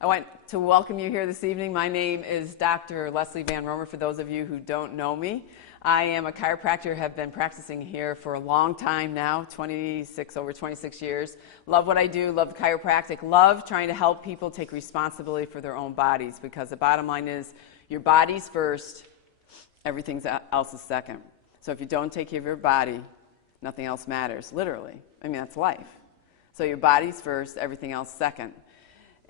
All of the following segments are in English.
I want to welcome you here this evening. My name is Dr. Leslie Van Romer, for those of you who don't know me. I am a chiropractor, have been practicing here for a long time now, over 26 years. Love what I do, love chiropractic, love trying to help people take responsibility for their own bodies, because the bottom line is your body's first, everything else is second. So if you don't take care of your body, nothing else matters, literally. I mean, that's life. So your body's first, everything else second.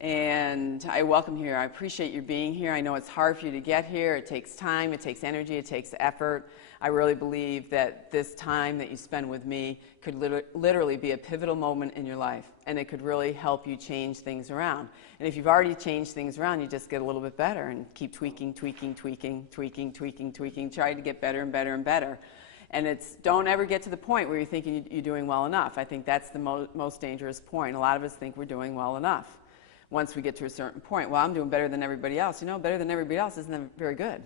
And I welcome you here. I appreciate you being here. I know it's hard for you to get here. It takes time, it takes energy, it takes effort. I really believe that this time that you spend with me could literally be a pivotal moment in your life, and it could really help you change things around. And if you've already changed things around, you just get a little bit better and keep tweaking, try to get better and better and better. And don't ever get to the point where you're thinking you're doing well enough. I think that's the most dangerous point. A lot of us think we're doing well enough. Once we get to a certain point, well, I'm doing better than everybody else. You know, better than everybody else isn't very good.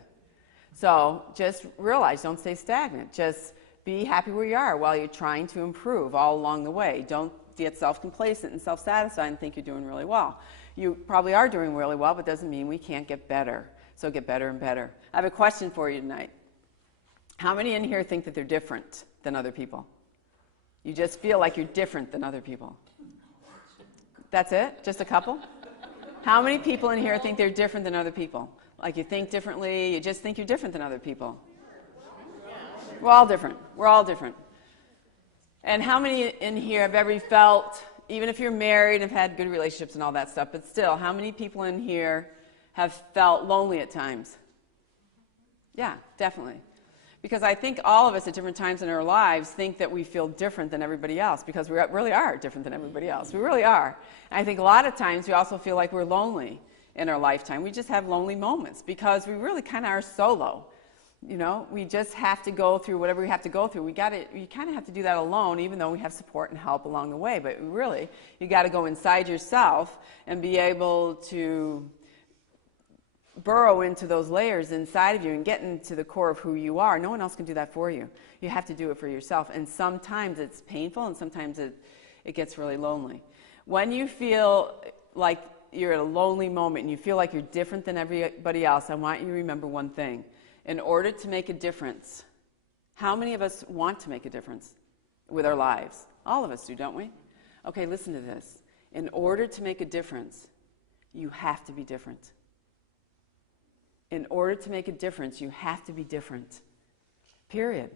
So just realize, don't stay stagnant. Just be happy where you are while you're trying to improve all along the way. Don't get self-complacent and self-satisfied and think you're doing really well. You probably are doing really well, but doesn't mean we can't get better. So get better and better. I have a question for you tonight. How many in here think that they're different than other people? You just feel like you're different than other people. That's it? Just a couple? How many people in here think they're different than other people? Like you think differently, you just think you're different than other people? We're all different. We're all different. And how many in here have ever felt, even if you're married and have had good relationships and all that stuff, but still, how many people in here have felt lonely at times? Yeah, definitely. Because I think all of us at different times in our lives think that we feel different than everybody else, because we really are different than everybody else. We really are. And I think a lot of times we also feel like we're lonely in our lifetime. We just have lonely moments because we really kind of are solo. You know, we just have to go through whatever we have to go through. We kind of have to do that alone, even though we have support and help along the way. But really, you got to go inside yourself and be able to burrow into those layers inside of you and get into the core of who you are. No one else can do that for you. You have to do it for yourself. And sometimes it's painful, and sometimes it gets really lonely. When you feel like you're at a lonely moment and you feel like you're different than everybody else, I want you to remember one thing. In order to make a difference, how many of us want to make a difference with our lives? All of us do, don't we? Okay, listen to this. In order to make a difference, you have to be different. In order to make a difference, you have to be different. Period.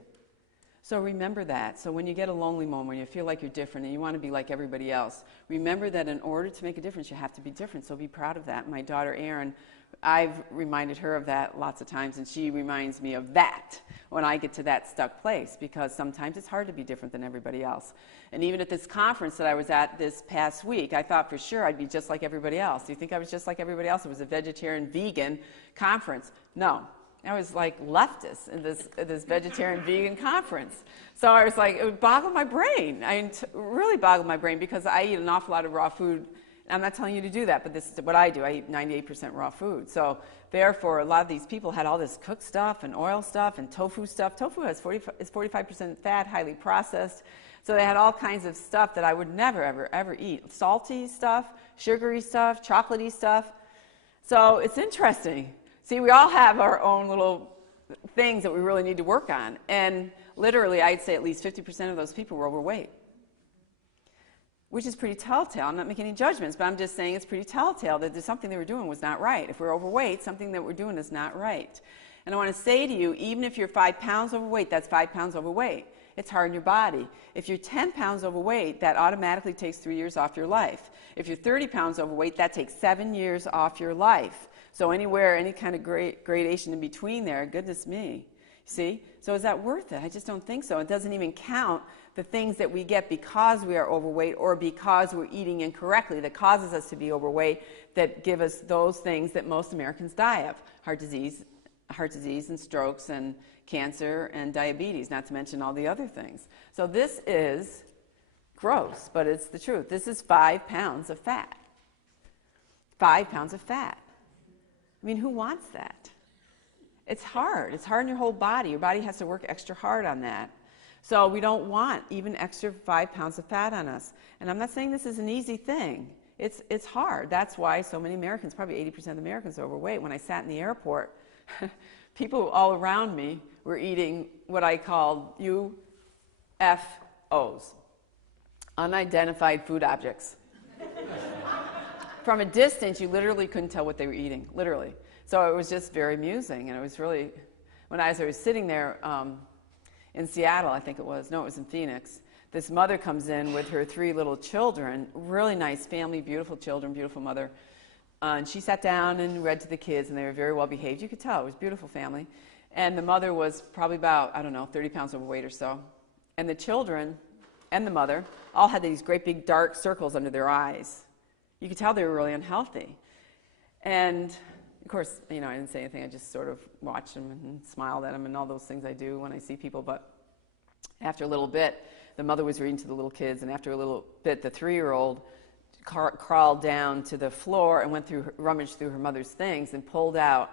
So remember that. So when you get a lonely moment, when you feel like you're different and you want to be like everybody else, remember that in order to make a difference, you have to be different. So be proud of that. My daughter, Erin, I've reminded her of that lots of times, and she reminds me of that when I get to that stuck place, because sometimes it's hard to be different than everybody else. And even at this conference that I was at this past week, I thought for sure I'd be just like everybody else. Do you think I was just like everybody else? It was a vegetarian, vegan conference. No. I was like leftist in this vegetarian, vegan conference. So I was like, it would boggle my brain. Really boggle my brain, because I eat an awful lot of raw food. I'm not telling you to do that, but this is what I do. I eat 98% raw food. So therefore, a lot of these people had all this cooked stuff and oil stuff and tofu stuff. Tofu is 45% fat, highly processed. So they had all kinds of stuff that I would never, ever, ever eat. Salty stuff, sugary stuff, chocolatey stuff. So it's interesting. See, we all have our own little things that we really need to work on. And literally, I'd say at least 50% of those people were overweight, which is pretty telltale. I'm not making any judgments, but I'm just saying it's pretty telltale that there's something they were doing was not right. If we're overweight, something that we're doing is not right. And I want to say to you, even if you're 5 pounds overweight, that's 5 pounds overweight. It's hard on your body. If you're 10 pounds overweight, that automatically takes 3 years off your life. If you're 30 pounds overweight, that takes 7 years off your life. So anywhere, any kind of gradation in between there, goodness me. See? So is that worth it? I just don't think so. It doesn't even count the things that we get because we are overweight or because we're eating incorrectly that causes us to be overweight, that give us those things that most Americans die of: heart disease and strokes and cancer and diabetes, not to mention all the other things. So this is gross, but it's the truth. This is 5 pounds of fat. 5 pounds of fat. I mean, who wants that? It's hard. It's hard on your whole body. Your body has to work extra hard on that. So we don't want even extra 5 pounds of fat on us. And I'm not saying this is an easy thing. It's hard. That's why so many Americans, probably 80% of Americans, are overweight. When I sat in the airport, people all around me were eating what I called UFOs, unidentified food objects. From a distance, you literally couldn't tell what they were eating, literally. So it was just very amusing, and it was really, when I was sitting there in Seattle, I think it was, no, it was in Phoenix, this mother comes in with her 3 little children, really nice family, beautiful children, beautiful mother. And she sat down and read to the kids, and they were very well behaved. You could tell, it was a beautiful family. And the mother was probably about, I don't know, 30 pounds overweight or so. And the children and the mother all had these great big dark circles under their eyes. You could tell they were really unhealthy. And of course, I didn't say anything. I just sort of watched them and smiled at them and all those things I do when I see people. But after a little bit, the mother was reading to the little kids, and after a little bit, the 3-year-old crawled down to the floor and rummaged through her mother's things and pulled out,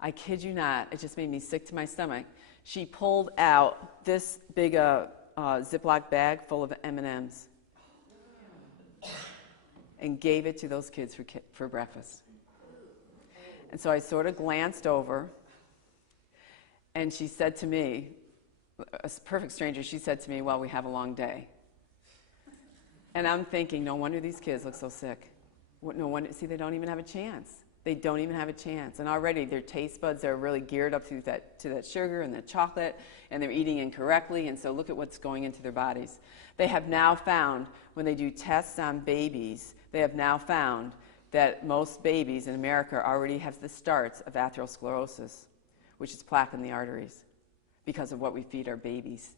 I kid you not, it just made me sick to my stomach. She pulled out this big Ziploc bag full of M&Ms and gave it to those kids for breakfast. And so I sort of glanced over, and she said to me, a perfect stranger, she said to me, well, we have a long day. And I'm thinking, no wonder these kids look so sick. No wonder, see, they don't even have a chance. They don't even have a chance. And already their taste buds are really geared up to that sugar and that chocolate, and they're eating incorrectly, and so look at what's going into their bodies. They have now found, when they do tests on babies, they have now found that most babies in America already have the starts of atherosclerosis, which is plaque in the arteries, because of what we feed our babies.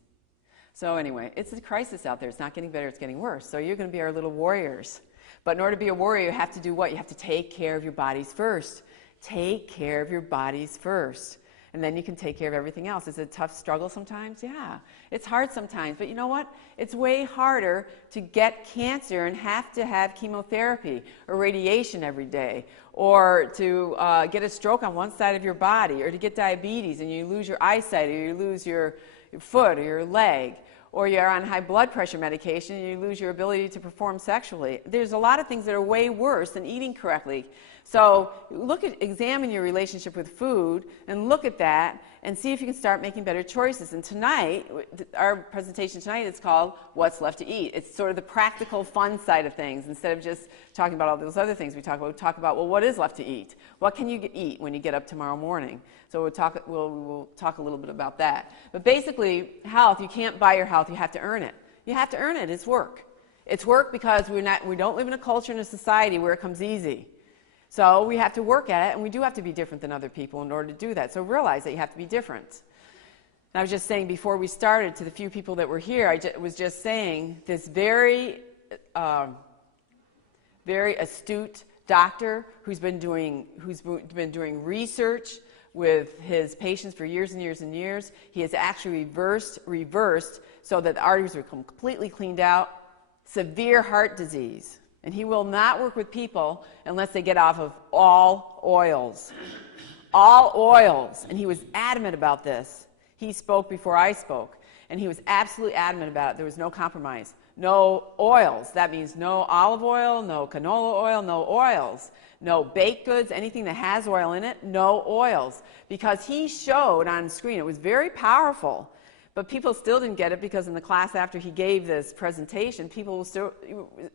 So anyway, it's a crisis out there. It's not getting better, it's getting worse. So you're going to be our little warriors. But in order to be a warrior, you have to do what? You have to take care of your bodies first. Take care of your bodies first. And then you can take care of everything else. Is it a tough struggle sometimes? Yeah. It's hard sometimes. But you know what? It's way harder to get cancer and have to have chemotherapy or radiation every day, or to get a stroke on one side of your body, or to get diabetes and you lose your eyesight, or you lose your foot or your leg, or you're on high blood pressure medication and you lose your ability to perform sexually. There's a lot of things that are way worse than eating correctly. So examine your relationship with food and look at that and see if you can start making better choices. And tonight, our presentation tonight is called What's Left to Eat. It's sort of the practical, fun side of things. Instead of just talking about all those other things we talk about, well, what is left to eat? What can you eat when you get up tomorrow morning? So we'll talk a little bit about that. But basically, health, you can't buy your health. You have to earn it. You have to earn it. It's work. It's work because we don't live in a culture and a society where it comes easy. So we have to work at it, and we do have to be different than other people in order to do that. So realize that you have to be different. And I was just saying before we started to the few people that were here, I was just saying this very astute doctor who's been doing research with his patients for years and years and years. He has actually reversed so that the arteries are completely cleaned out, severe heart disease. And he will not work with people unless they get off of all oils. All oils. And he was adamant about this. He spoke before I spoke. And he was absolutely adamant about it. There was no compromise. No oils. That means no olive oil, no canola oil, no oils. No baked goods, anything that has oil in it, no oils. Because he showed on screen, it was very powerful. But people still didn't get it because in the class after he gave this presentation, people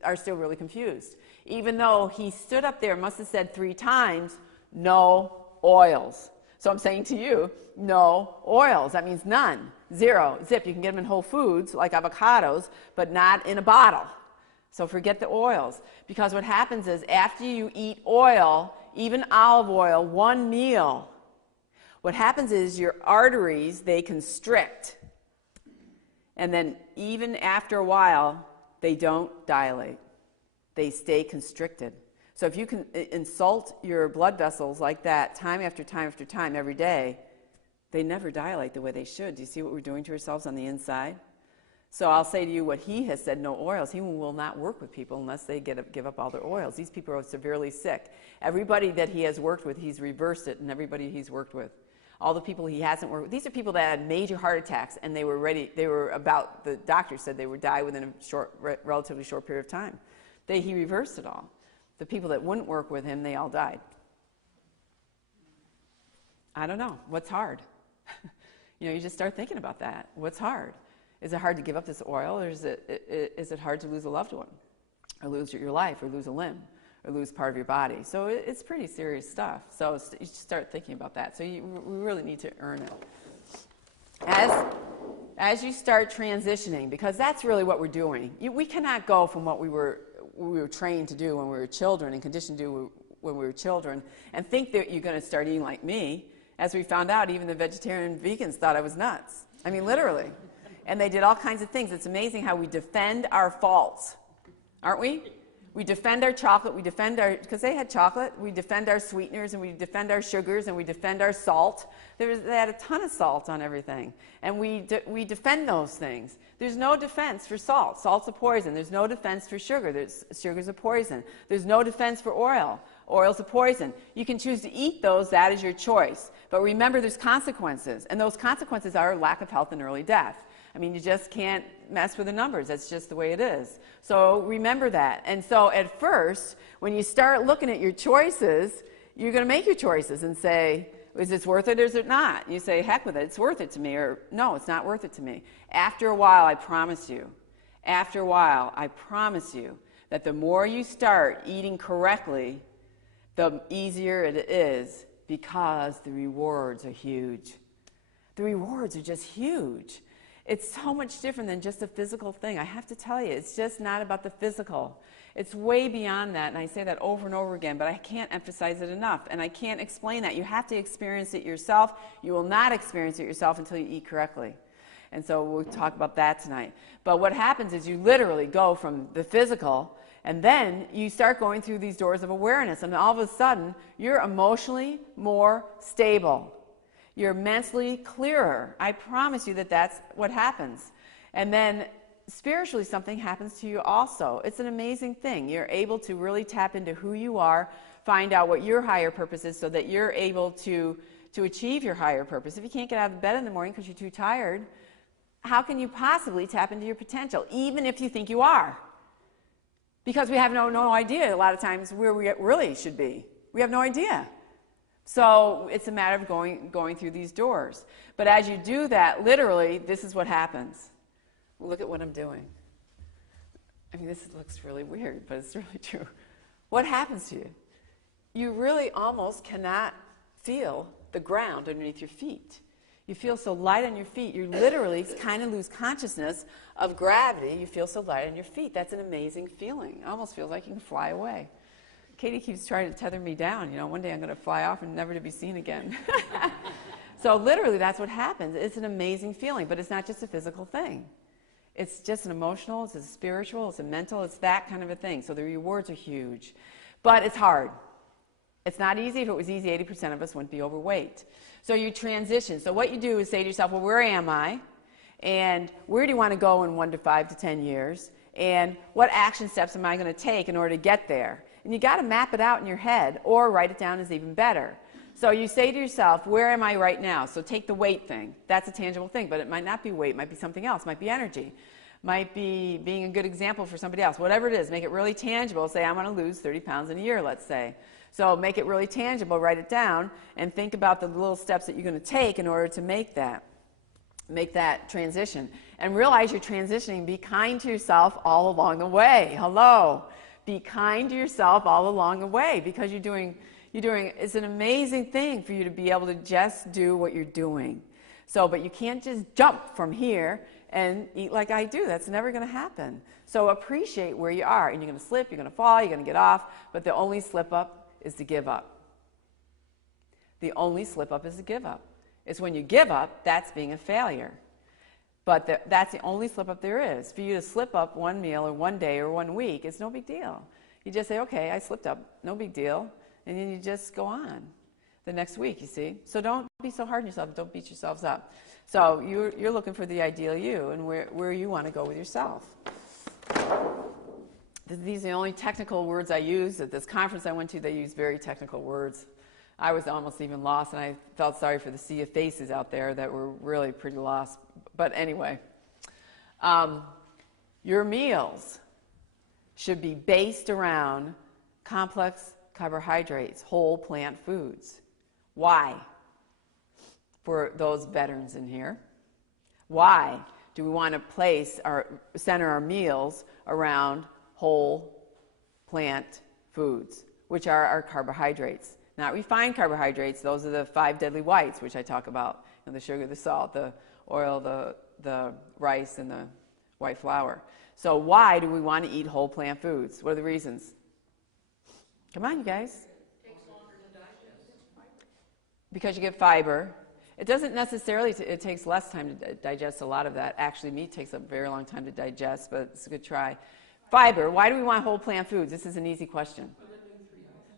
are still really confused. Even though he stood up there, must have said 3 times, no oils. So I'm saying to you, no oils. That means none, 0, zip. You can get them in Whole Foods, like avocados, but not in a bottle. So forget the oils. Because what happens is after you eat oil, even olive oil, 1 meal, what happens is your arteries, they constrict. And then even after a while, they don't dilate. They stay constricted. So if you can insult your blood vessels like that time after time after time every day, they never dilate the way they should. Do you see what we're doing to ourselves on the inside? So I'll say to you what he has said, no oils. He will not work with people unless they give up all their oils. These people are severely sick. Everybody that he has worked with, he's reversed it, and everybody he's worked with. All the people he hasn't worked with, these are people that had major heart attacks, and the doctor said they would die within a relatively short period of time. He reversed it all. The people that wouldn't work with him, they all died. I don't know. What's hard? You just start thinking about that. What's hard? Is it hard to give up this oil, or is it hard to lose a loved one, or lose your life, or lose a limb, or lose part of your body? So it's pretty serious stuff. So you start thinking about that. So we really need to earn it. As you start transitioning, because that's really what we're doing. We cannot go from what we were trained to do when we were children and conditioned to do when we were children and think that you're going to start eating like me. As we found out, even the vegetarian vegans thought I was nuts. I mean, literally. And they did all kinds of things. It's amazing how we defend our faults, aren't we? We defend our chocolate, because they had chocolate, we defend our sweeteners, and we defend our sugars, and we defend our salt. They had a ton of salt on everything. And we defend those things. There's no defense for salt. Salt's a poison. There's no defense for sugar. Sugar's a poison. There's no defense for oil. Oil's a poison. You can choose to eat those. That is your choice. But remember, there's consequences. And those consequences are lack of health and early death. I mean, you just can't mess with the numbers. That's just the way it is. So remember that. And so at first, when you start looking at your choices, you're going to make your choices and say, is this worth it or is it not? And you say, heck with it, it's worth it to me, or no, it's not worth it to me. After a while, I promise you, that the more you start eating correctly, the easier it is, because the rewards are huge. The rewards are just huge. It's so much different than just a physical thing. I have to tell you, it's just not about the physical. It's way beyond that, and I say that over and over again, but I can't emphasize it enough, and I can't explain that. You have to experience it yourself. You will not experience it yourself until you eat correctly. And so we'll talk about that tonight. But what happens is you literally go from the physical, and then you start going through these doors of awareness, and all of a sudden, you're emotionally more stable. You're mentally clearer. I promise you that that's what happens. And then spiritually, something happens to you also. It's an amazing thing. You're able to really tap into who you are, find out what your higher purpose is, so that you're able to achieve your higher purpose. If you can't get out of bed in the morning because you're too tired, how can you possibly tap into your potential, even if you think you are? Because we have no idea a lot of times where we really should be. We have no idea. So it's a matter of going through these doors. But as you do that, literally, this is what happens. Look at what I'm doing. I mean, this looks really weird, but it's really true. What happens to you? You really almost cannot feel the ground underneath your feet. You feel so light on your feet. You literally kind of lose consciousness of gravity. You feel so light on your feet. That's an amazing feeling. It almost feels like you can fly away. Katie keeps trying to tether me down. One day I'm going to fly off and never to be seen again. So literally, that's what happens. It's an amazing feeling, but it's not just a physical thing. It's just an emotional, it's a spiritual, it's a mental, it's that kind of a thing. So the rewards are huge. But it's hard. It's not easy. If it was easy, 80% of us wouldn't be overweight. So you transition. So what you do is say to yourself, well, where am I? And where do you want to go in 1 to 5 to 10 years? And what action steps am I going to take in order to get there? And you got to map it out in your head, or write it down is even better. So you say to yourself, where am I right now? So take the weight thing. That's a tangible thing, but it might not be weight. It might be something else. It might be energy. Might be being a good example for somebody else. Whatever it is, make it really tangible. Say, I'm going to lose 30 pounds in a year, let's say. So make it really tangible, write it down, and think about the little steps that you're going to take in order to make that transition. And realize you're transitioning. Be kind to yourself all along the way. Hello. Be kind to yourself all along the way, because it's an amazing thing for you to be able to just do what you're doing. So, but you can't just jump from here and eat like I do. That's never going to happen. So appreciate where you are. And you're going to slip, you're going to fall, you're going to get off, but the only slip up is to give up. The only slip up is to give up. It's when you give up, that's being a failure. But that's the only slip up there is. For you to slip up one meal or one day or 1 week, it's no big deal. You just say, okay, I slipped up, no big deal. And then you just go on the next week, you see. So don't be so hard on yourself. Don't beat yourselves up. So you're looking for the ideal you and where you want to go with yourself. These are the only technical words I use. At this conference I went to, they used very technical words. I was almost even lost, and I felt sorry for the sea of faces out there that were really pretty lost. But anyway, your meals should be based around complex carbohydrates, whole plant foods. Why? For those veterans in here, why do we want to center our meals around whole plant foods, which are our carbohydrates? Not refined carbohydrates. Those are the 5 deadly whites, which I talk about. You know, the sugar, the salt, the oil, the rice, and the white flour. So why do we want to eat whole plant foods? What are the reasons? Come on, you guys. It takes longer to digest. Because you get fiber. It doesn't necessarily, it takes less time to digest a lot of that. Actually, meat takes a very long time to digest, but it's a good try. Fiber. Why do we want whole plant foods? This is an easy question.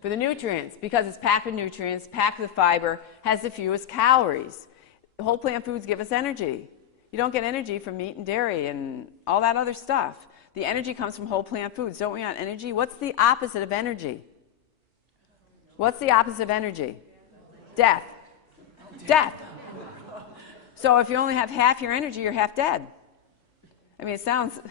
For the nutrients, because it's packed with nutrients, packed with fiber, has the fewest calories. Whole plant foods give us energy. You don't get energy from meat and dairy and all that other stuff. The energy comes from whole plant foods. Don't we want energy? What's the opposite of energy? What's the opposite of energy? Death. Death. So if you only have half your energy, you're half dead. I mean, it sounds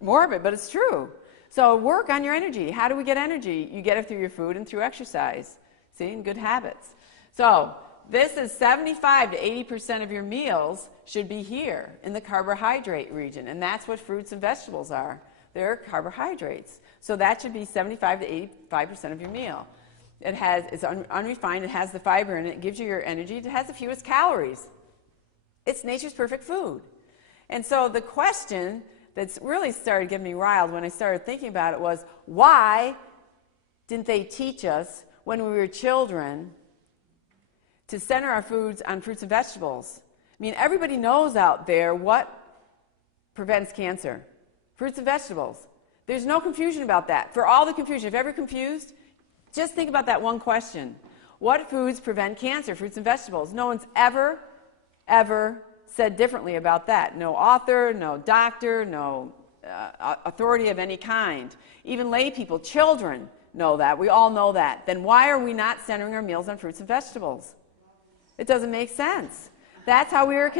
morbid, but it's true. So work on your energy. How do we get energy? You get it through your food and through exercise. See, and good habits. So this is 75 to 80% of your meals should be here in the carbohydrate region. And that's what fruits and vegetables are. They're carbohydrates. So that should be 75 to 85% of your meal. It's unrefined, it has the fiber in it, it gives you your energy, it has the fewest calories. It's nature's perfect food. And so the question that's really started getting me riled when I started thinking about it was, why didn't they teach us when we were children to center our foods on fruits and vegetables? I mean, everybody knows out there what prevents cancer. Fruits and vegetables. There's no confusion about that. For all the confusion, if you're ever confused, just think about that one question. What foods prevent cancer? Fruits and vegetables. No one's ever said differently about that. No author, no doctor, no authority of any kind. Even lay people, children know that. We all know that. Then why are we not centering our meals on fruits and vegetables? It doesn't make sense. That's how we were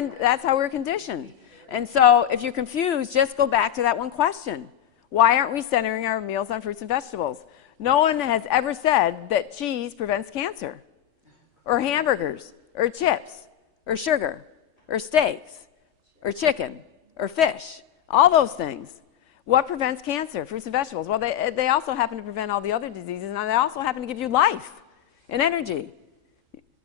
conditioned. And so if you're confused, just go back to that one question. Why aren't we centering our meals on fruits and vegetables? No one has ever said that cheese prevents cancer, or hamburgers, or chips, or sugar, or steaks, or chicken, or fish. All those things. What prevents cancer? Fruits and vegetables. Well, they also happen to prevent all the other diseases, and they also happen to give you life and energy.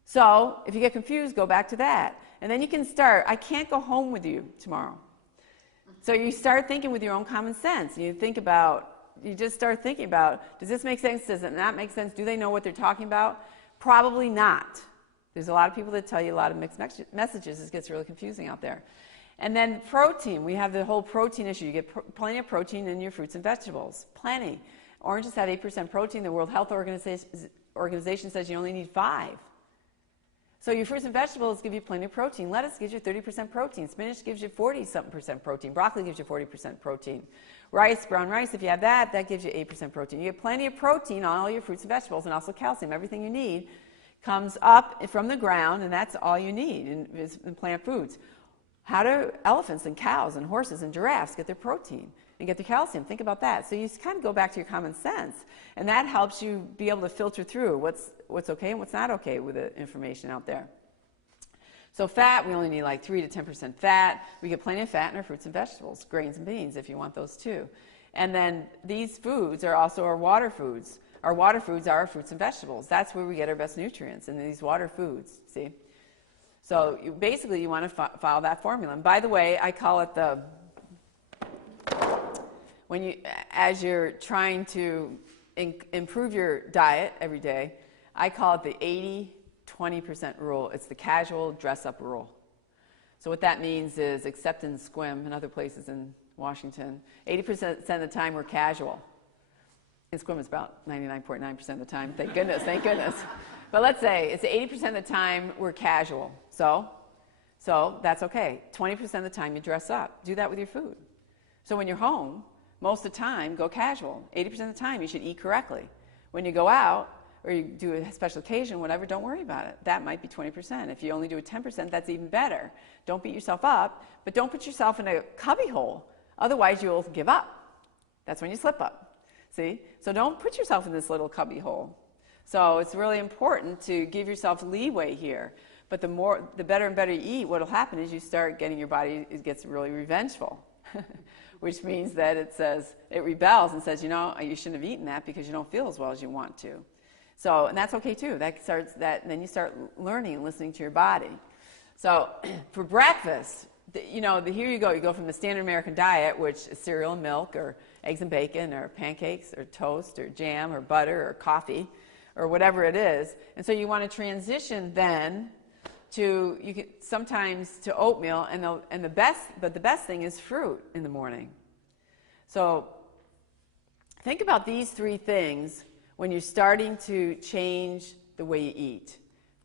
So if you get confused, go back to that. And then you can start. I can't go home with you tomorrow. So you start thinking with your own common sense. You just start thinking about, does this make sense? Does it not make sense? Do they know what they're talking about? Probably not. There's a lot of people that tell you a lot of mixed messages. It gets really confusing out there. And then protein. We have the whole protein issue. You get plenty of protein in your fruits and vegetables. Plenty. Oranges have 8% protein. The World Health Organization says you only need 5. So your fruits and vegetables give you plenty of protein. Lettuce gives you 30% protein. Spinach gives you 40-something% protein. Broccoli gives you 40% protein. Rice, brown rice, if you have that, that gives you 8% protein. You get plenty of protein on all your fruits and vegetables, and also calcium. Everything you need comes up from the ground, and that's all you need in plant foods. How do elephants and cows and horses and giraffes get their protein and get their calcium? Think about that. So you kind of go back to your common sense, and that helps you be able to filter through what's okay and what's not okay with the information out there. So fat, we only need like 3 to 10% fat. We get plenty of fat in our fruits and vegetables, grains and beans if you want those too. And then these foods are also our water foods. Our water foods are our fruits and vegetables. That's where we get our best nutrients, in these water foods, see? So basically you want to follow that formula. And by the way, I call it as you're trying to improve your diet every day, I call it the 80-20% rule. It's the casual dress-up rule. So what that means is, except in Squim and other places in Washington, 80% of the time we're casual. In Squim it's about 99.9% of the time. Thank goodness, thank goodness. But let's say it's 80% of the time we're casual. So that's okay. 20% of the time you dress up. Do that with your food. So when you're home, most of the time, go casual. 80% of the time you should eat correctly. When you go out, or you do a special occasion, whatever, don't worry about it. That might be 20%. If you only do a 10%, that's even better. Don't beat yourself up, but don't put yourself in a cubbyhole. Otherwise, you'll give up. That's when you slip up. See? So don't put yourself in this little cubby hole. So it's really important to give yourself leeway here. But the better and better you eat, what will happen is you start getting your body, it gets really revengeful. Which means that it rebels and says, you know, you shouldn't have eaten that because you don't feel as well as you want to. So, and that's okay too. And then you start learning and listening to your body. So for breakfast, here you go. You go from the standard American diet, which is cereal and milk, or eggs and bacon, or pancakes, or toast, or jam, or butter, or coffee, or whatever it is. And so you want to transition then sometimes to oatmeal, and the best thing is fruit in the morning. So think about these three things when you're starting to change the way you eat.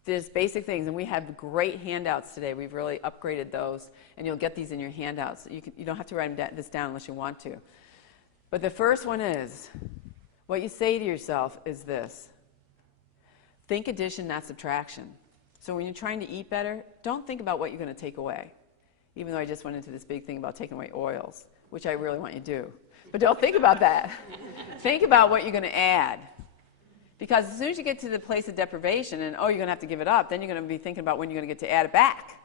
There's basic things, and we have great handouts today. We've really upgraded those, and you'll get these in your handouts. You don't have to write this down unless you want to. But the first one is, what you say to yourself is this: think addition, not subtraction. So when you're trying to eat better, don't think about what you're going to take away. Even though I just went into this big thing about taking away oils, which I really want you to do. But don't think about that. Think about what you're going to add. Because as soon as you get to the place of deprivation and, you're going to have to give it up, then you're going to be thinking about when you're going to get to add it back.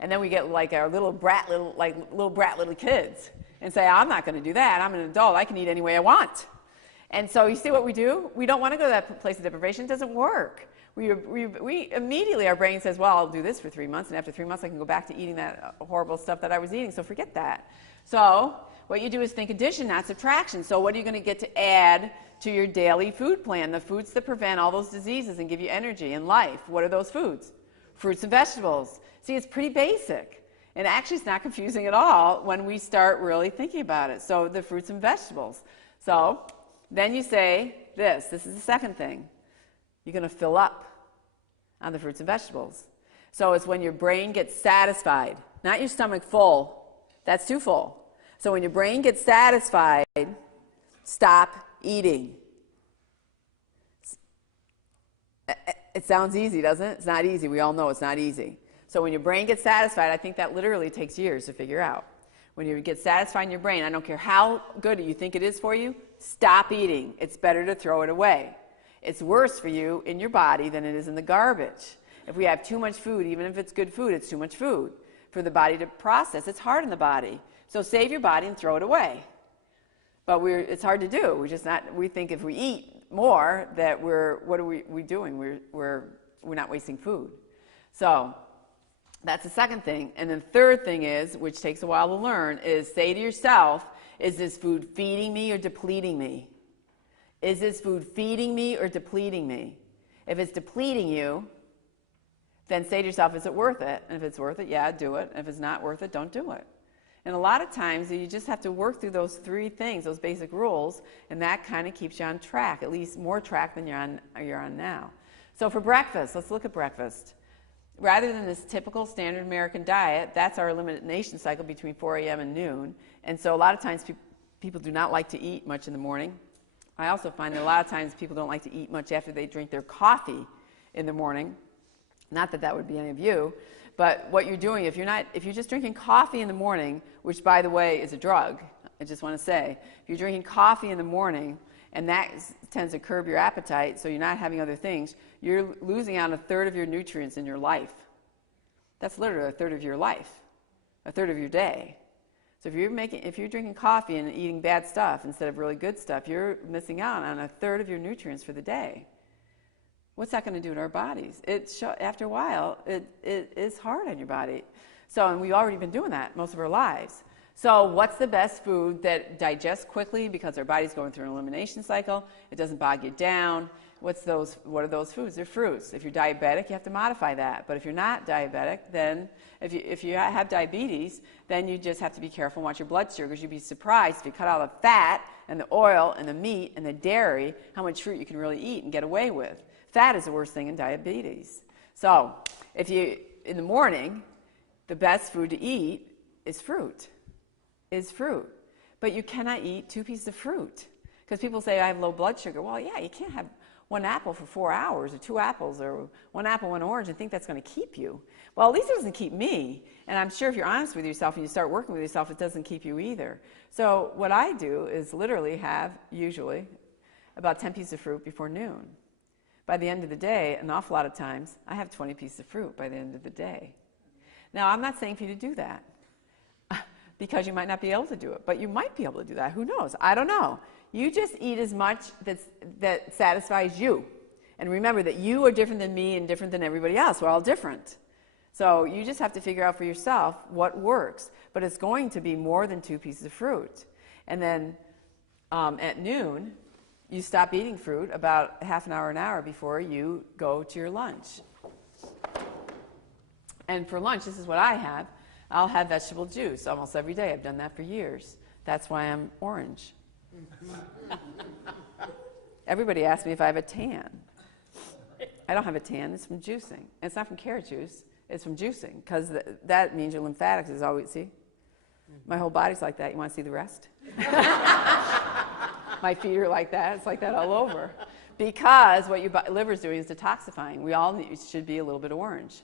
And then we get like our little brat little kids and say, I'm not going to do that. I'm an adult. I can eat any way I want. And so you see what we do? We don't want to go to that place of deprivation. It doesn't work. We immediately, our brain says, well, I'll do this for 3 months, and after 3 months I can go back to eating that horrible stuff that I was eating, so forget that. So what you do is think addition, not subtraction. So what are you going to get to add to your daily food plan? The foods that prevent all those diseases and give you energy in life. What are those foods? Fruits and vegetables. See, it's pretty basic. And actually it's not confusing at all when we start really thinking about it. So the fruits and vegetables. So then you say this is the second thing. You're going to fill up on the fruits and vegetables. So it's when your brain gets satisfied, not your stomach full. That's too full. So when your brain gets satisfied, stop eating. It sounds easy, doesn't it? It's not easy. We all know it's not easy. So when your brain gets satisfied, I think that literally takes years to figure out. When you get satisfied in your brain, I don't care how good you think it is for you, stop eating. It's better to throw it away. It's worse for you in your body than it is in the garbage. If we have too much food, even if it's good food, it's too much food for the body to process. It's hard in the body. So save your body and throw it away. But it's hard to do. We think if we eat more that what are we doing? We're not wasting food. So that's the second thing. And then the third thing is, which takes a while to learn, is say to yourself, is this food feeding me or depleting me? Is this food feeding me or depleting me? If it's depleting you, then say to yourself, is it worth it? And if it's worth it, yeah, do it. And if it's not worth it, don't do it. And a lot of times you just have to work through those three things, those basic rules, and that kind of keeps you on track, at least more track than you're on now. So for breakfast, let's look at breakfast. Rather than this typical standard American diet, that's our elimination cycle between 4 a.m. and noon. And so a lot of times people do not like to eat much in the morning. I also find that a lot of times people don't like to eat much after they drink their coffee in the morning. Not that that would be any of you, but what you're doing, if you're just drinking coffee in the morning, which by the way is a drug, I just want to say, if you're drinking coffee in the morning and that tends to curb your appetite, so you're not having other things, you're losing out a third of your nutrients in your life. That's literally a third of your life, a third of your day. So if you're drinking coffee and eating bad stuff instead of really good stuff, you're missing out on a third of your nutrients for the day. What's that going to do to our bodies? After a while, it is hard on your body. So, and we've already been doing that most of our lives. So what's the best food that digests quickly because our body's going through an elimination cycle? It doesn't bog you down. What are those foods? They're fruits. If you're diabetic, you have to modify that. But if you're not diabetic, then if you have diabetes, then you just have to be careful and watch your blood sugar, because you'd be surprised if you cut out the fat and the oil and the meat and the dairy, how much fruit you can really eat and get away with. Fat is the worst thing in diabetes. So in the morning, the best food to eat is fruit. But you cannot eat 2 pieces of fruit. Because people say, I have low blood sugar. Well, yeah, you can't have one apple for 4 hours, or 2 apples, or one apple, one orange, and think that's going to keep you. Well, at least it doesn't keep me. And I'm sure if you're honest with yourself and you start working with yourself, it doesn't keep you either. So what I do is literally have, usually, about 10 pieces of fruit before noon. By the end of the day, an awful lot of times, I have 20 pieces of fruit by the end of the day. Now, I'm not saying for you to do that, because you might not be able to do it, but you might be able to do that. Who knows? I don't know. You just eat as much that satisfies you. And remember that you are different than me and different than everybody else. We're all different. So you just have to figure out for yourself what works. But it's going to be more than 2 pieces of fruit. And then at noon, you stop eating fruit about half an hour before you go to your lunch. And for lunch, this is what I have. I'll have vegetable juice almost every day. I've done that for years. That's why I'm orange. Everybody asks me if I have a tan. I don't have a tan. It's from juicing. And it's not from carrot juice. It's from juicing, because that means your lymphatics is always, see? My whole body's like that. You want to see the rest? My feet are like that. It's like that all over. Because what your liver's doing is detoxifying. We all should be a little bit orange.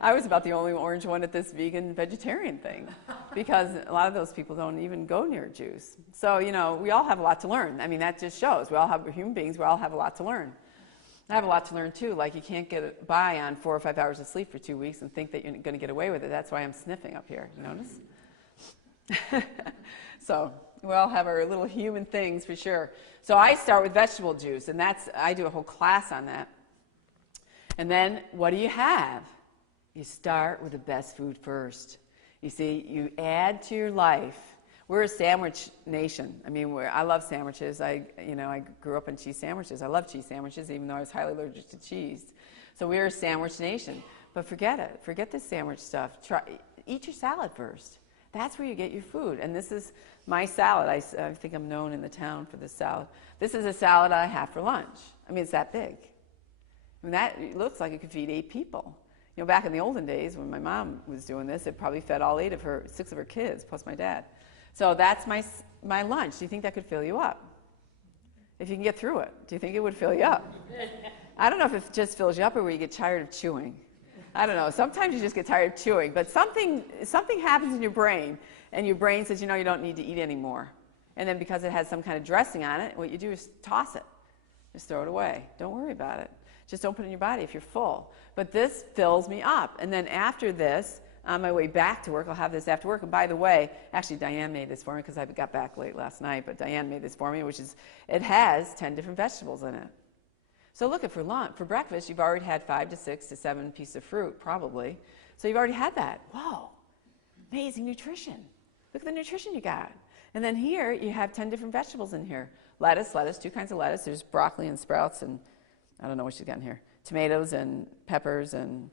I was about the only orange one at this vegan vegetarian thing, because a lot of those people don't even go near juice. So, you know, we all have a lot to learn. I mean, that just shows. We all have, human beings, we all have a lot to learn. I have a lot to learn too. Like, you can't get by on 4 or 5 hours of sleep for 2 weeks and think that you're going to get away with it. That's why I'm sniffing up here. You notice? So we all have our little human things for sure. So I start with vegetable juice, and I do a whole class on that. And then what do you have? You start with the best food first. You see, you add to your life. We're a sandwich nation. I mean, I love sandwiches. I grew up on cheese sandwiches. I love cheese sandwiches, even though I was highly allergic to cheese. So we're a sandwich nation. But forget it. Forget this sandwich stuff. Eat your salad first. That's where you get your food. And this is my salad. I think I'm known in the town for this salad. This is a salad I have for lunch. I mean, it's that big. I mean, it looks like it could feed 8 people. You know, back in the olden days when my mom was doing this, it probably fed all 6 of her kids, plus my dad. So that's my lunch. Do you think that could fill you up? If you can get through it, do you think it would fill you up? I don't know if it just fills you up or where you get tired of chewing. I don't know. Sometimes you just get tired of chewing, but something happens in your brain, and your brain says, you know, you don't need to eat anymore. And then because it has some kind of dressing on it, what you do is toss it. Just throw it away. Don't worry about it. Just don't put it in your body if you're full. But this fills me up. And then after this, on my way back to work, I'll have this after work. And by the way, actually Diane made this for me because I got back late last night, but Diane made this for me, it has 10 different vegetables in it. So look, for breakfast, you've already had 5 to 6 to 7 pieces of fruit, probably. So you've already had that. Whoa, amazing nutrition. Look at the nutrition you got. And then here, you have 10 different vegetables in here. Lettuce, 2 kinds of lettuce. There's broccoli and sprouts, and I don't know what she's got in here. Tomatoes and peppers and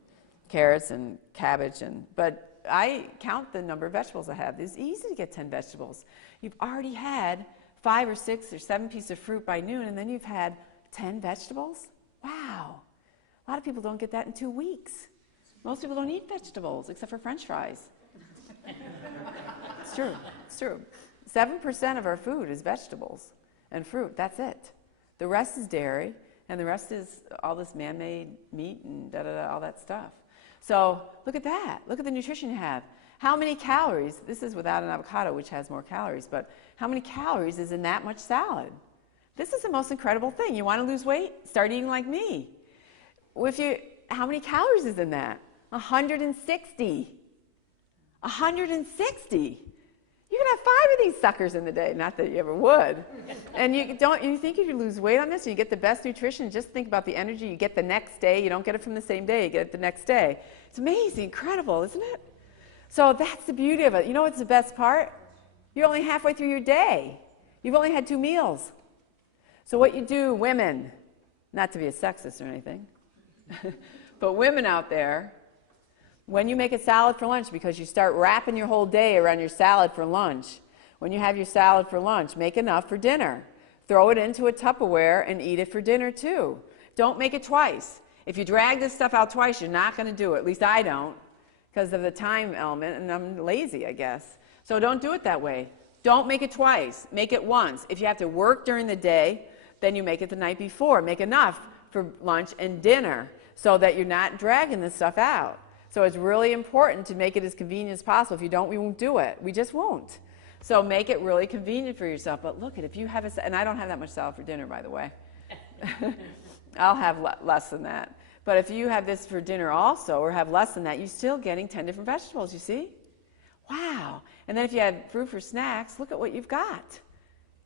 carrots and cabbage. But I count the number of vegetables I have. It's easy to get 10 vegetables. You've already had 5 or 6 or 7 pieces of fruit by noon, and then you've had 10 vegetables? Wow. A lot of people don't get that in 2 weeks. Most people don't eat vegetables except for French fries. It's true. It's true. 7% of our food is vegetables and fruit. That's it. The rest is dairy, and the rest is all this man-made meat and all that stuff. So look at that. Look at the nutrition you have. How many calories? This is without an avocado, which has more calories, but how many calories is in that much salad? This is the most incredible thing. You want to lose weight? Start eating like me. How many calories is in that? 160. 160. You can have 5 of these suckers in the day. Not that you ever would. And you think you can lose weight on this, and you get the best nutrition. Just think about the energy you get the next day. You don't get it from the same day. You get it the next day. It's amazing, incredible, isn't it? So that's the beauty of it. You know what's the best part? You're only halfway through your day. You've only had 2 meals. So what you do, women, not to be a sexist or anything, but women out there, when you make a salad for lunch, because you start wrapping your whole day around your salad for lunch, when you have your salad for lunch, make enough for dinner. Throw it into a Tupperware and eat it for dinner too. Don't make it twice. If you drag this stuff out twice, you're not going to do it. At least I don't, because of the time element, and I'm lazy, I guess. So don't do it that way. Don't make it twice. Make it once. If you have to work during the day, then you make it the night before. Make enough for lunch and dinner so that you're not dragging this stuff out. So it's really important to make it as convenient as possible. If you don't, we won't do it. We just won't. So make it really convenient for yourself. But look, if you have and I don't have that much salad for dinner, by the way. I'll have less than that. But if you have this for dinner also, or have less than that, you're still getting 10 different vegetables, you see? Wow. And then if you had fruit for snacks, look at what you've got.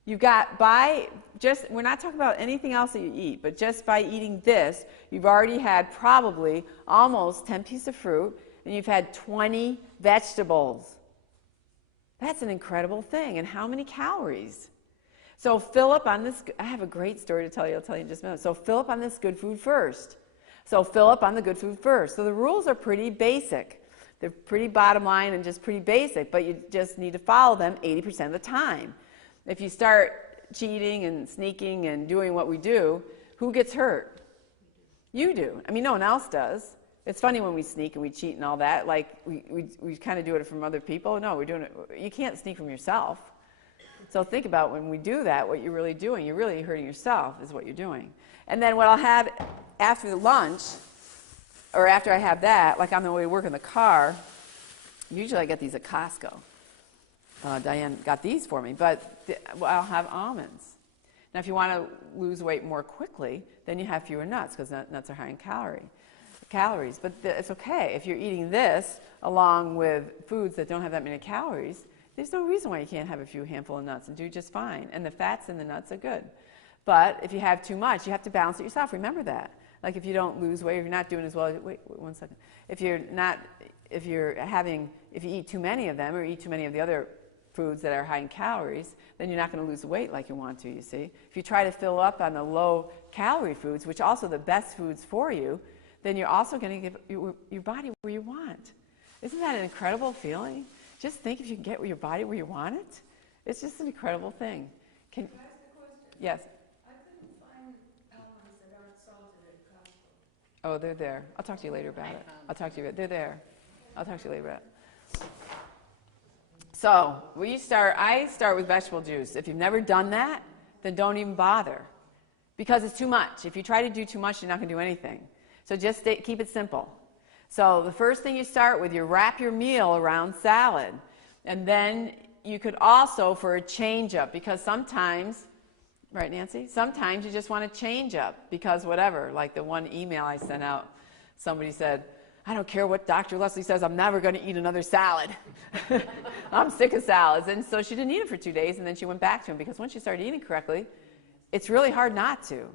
You've got we're not talking about anything else that you eat, but just by eating this, you've already had probably almost 10 pieces of fruit, and you've had 20 vegetables. That's an incredible thing. And how many calories? So fill up on this. I have a great story to tell you. I'll tell you in just a minute. So fill up on this good food first. So fill up on the good food first. So the rules are pretty basic. They're pretty bottom line and just pretty basic, but you just need to follow them 80% of the time. If you start cheating and sneaking and doing what we do, who gets hurt? You do. I mean, no one else does. It's funny when we sneak and we cheat and all that. Like, we kind of do it from other people. No, we're doing it. You can't sneak from yourself. So think about when we do that, what you're really doing. You're really hurting yourself is what you're doing. And then what I'll have after the lunch, or after I have that, like on the way to work in the car, usually I get these at Costco. Diane got these for me, but I'll have almonds. Now, if you want to lose weight more quickly, then you have fewer nuts, because nuts are high in calories. But it's okay. If you're eating this along with foods that don't have that many calories, there's no reason why you can't have a few handful of nuts and do just fine. And the fats in the nuts are good. But if you have too much, you have to balance it yourself. Remember that. Like if you don't lose weight, if you're not doing as well, wait 1 second. If you eat too many of them or eat too many of the other foods that are high in calories, then you're not going to lose weight like you want to, you see. If you try to fill up on the low calorie foods, which are also the best foods for you, then you're also going to give your body where you want. Isn't that an incredible feeling? Just think if you can get your body where you want it. It's just an incredible thing. Can I ask a question? Yes. I couldn't find almonds that aren't salted at Costco. Oh, they're there. I'll talk to you later about it. I'll talk to you about it. They're there. I'll talk to you later about it. So I start with vegetable juice. If you've never done that, then don't even bother, because it's too much. If you try to do too much, you're not going to do anything. So just keep it simple. So the first thing you start with, you wrap your meal around salad. And then you could also, for a change up, because sometimes, right, Nancy? Sometimes you just want to change up because whatever, like the one email I sent out, somebody said, I don't care what Dr. Leslie says, I'm never going to eat another salad. I'm sick of salads. And so she didn't eat it for 2 days, and then she went back to him, because once she started eating correctly, it's really hard not to.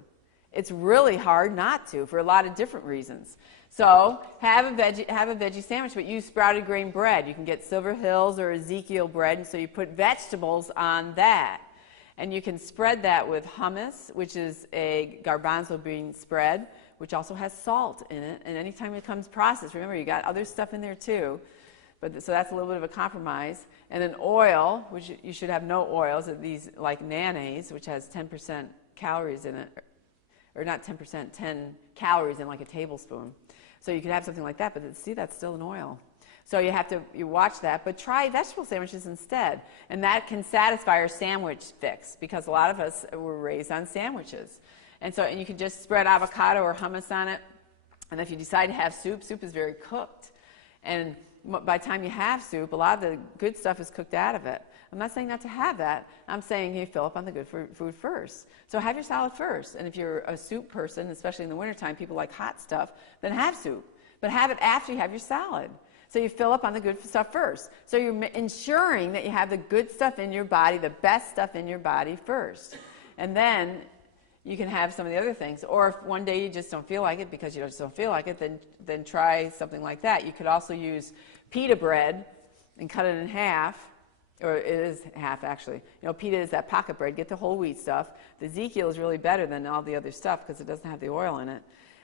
It's really hard not to for a lot of different reasons. So have a veggie sandwich, but use sprouted grain bread. You can get Silver Hills or Ezekiel bread, and so you put vegetables on that. And you can spread that with hummus, which is a garbanzo bean spread, which also has salt in it. And anytime it comes processed, remember, you got other stuff in there too. So that's a little bit of a compromise. And then oil, which you should have no oils, these like mayonnaise, which has 10% calories in it, or not 10%, 10 calories in like a tablespoon. So you could have something like that, but see, that's still an oil. So you watch that, but try vegetable sandwiches instead. And that can satisfy our sandwich fix, because a lot of us were raised on sandwiches. And you can just spread avocado or hummus on it. And if you decide to have soup, soup is very cooked. And by the time you have soup, a lot of the good stuff is cooked out of it. I'm not saying not to have that. I'm saying you fill up on the good food first. So have your salad first. And if you're a soup person, especially in the wintertime, people like hot stuff, then have soup. But have it after you have your salad. So you fill up on the good stuff first. So you're ensuring that you have the good stuff in your body, the best stuff in your body first. And then you can have some of the other things. Or if one day you just don't feel like it because you just don't feel like it, then try something like that. You could also use pita bread and cut it in half. Or it is half, actually. You know, pita is that pocket bread. Get the whole wheat stuff. The Ezekiel is really better than all the other stuff because it doesn't have the oil in it.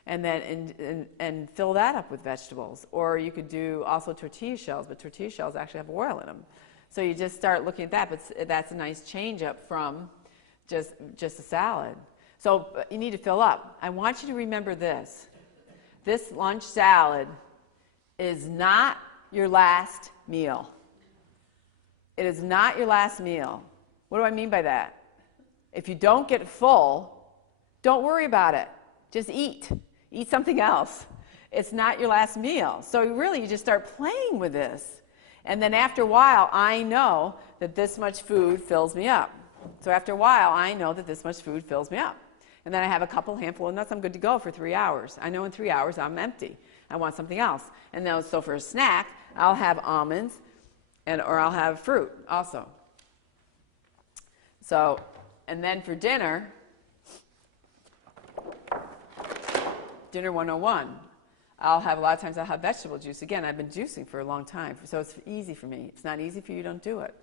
And then and fill that up with vegetables. Or you could do also tortilla shells, but tortilla shells actually have oil in them. So you just start looking at that, but that's a nice change up from just a salad. So you need to fill up. I want you to remember this. This lunch salad is not your last meal. It is not your last meal. What do I mean by that? If you don't get full, don't worry about it. Just eat. Eat something else. It's not your last meal. So really, you just start playing with this. And then after a while, I know that this much food fills me up. So after a while, I know that this much food fills me up. And then I have a couple handful of nuts, I'm good to go for 3 hours. I know in 3 hours I'm empty. I want something else. And then, so for a snack, I'll have almonds, or I'll have fruit also. So, and then for dinner, dinner 101. A lot of times I'll have vegetable juice. Again, I've been juicing for a long time, so it's easy for me. It's not easy for you, don't do it.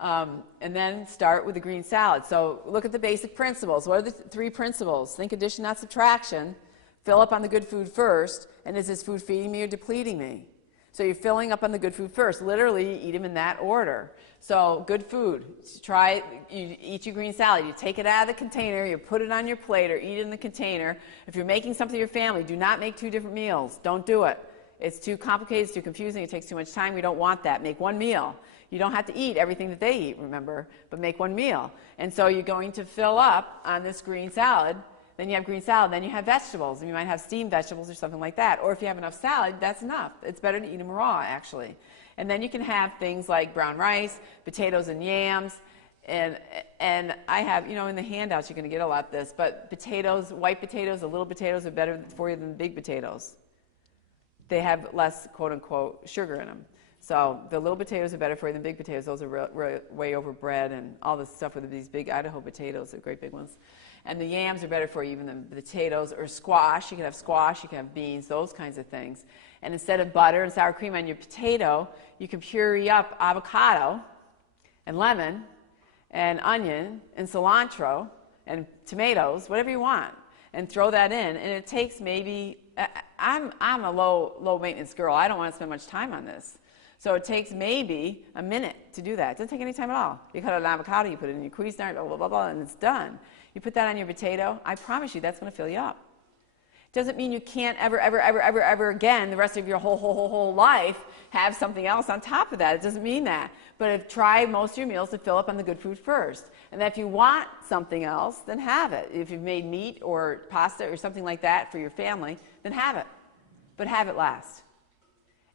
And then start with the green salad. So look at the basic principles. What are the 3 principles? Think addition, not subtraction. Fill up on the good food first. And is this food feeding me or depleting me? So you're filling up on the good food first. Literally, you eat them in that order. So good food. You eat your green salad. You take it out of the container. You put it on your plate or eat it in the container. If you're making something for your family, do not make 2 different meals. Don't do it. It's too complicated. It's too confusing. It takes too much time. We don't want that. Make 1 meal. You don't have to eat everything that they eat, remember, but make 1 meal. And so you're going to fill up on this green salad. Then you have green salad. Then you have vegetables. And you might have steamed vegetables or something like that. Or if you have enough salad, that's enough. It's better to eat them raw, actually. And then you can have things like brown rice, potatoes and yams. And I have, in the handouts, you're going to get a lot of this. But potatoes, white potatoes, the little potatoes are better for you than the big potatoes. They have less, quote unquote, sugar in them. So the little potatoes are better for you than big potatoes. Those are way overbred and all this stuff with these big Idaho potatoes. They're great big ones. And the yams are better for you even than the potatoes or squash. You can have squash, you can have beans, those kinds of things. And instead of butter and sour cream on your potato, you can puree up avocado and lemon and onion and cilantro and tomatoes, whatever you want, and throw that in. And it takes maybe, I'm a low maintenance girl. I don't want to spend much time on this. So it takes maybe a minute to do that. It doesn't take any time at all. You cut out an avocado, you put it in your Cuisinart, blah, blah, blah, blah, and it's done. You put that on your potato, I promise you that's going to fill you up. Doesn't mean you can't ever again the rest of your whole life have something else on top of that. It doesn't mean that. But try most of your meals to fill up on the good food first. And then if you want something else, then have it. If you've made meat or pasta or something like that for your family, then have it. But have it last.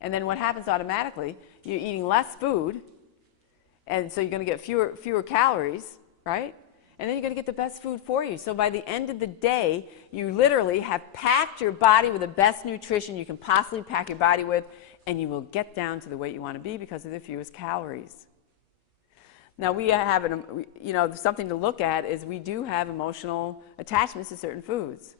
And then what happens automatically, you're eating less food, and so you're going to get fewer calories, right? And then you're going to get the best food for you. So by the end of the day, you literally have packed your body with the best nutrition you can possibly pack your body with, and you will get down to the weight you want to be because of the fewest calories. Now we have, something to look at is we do have emotional attachments to certain foods.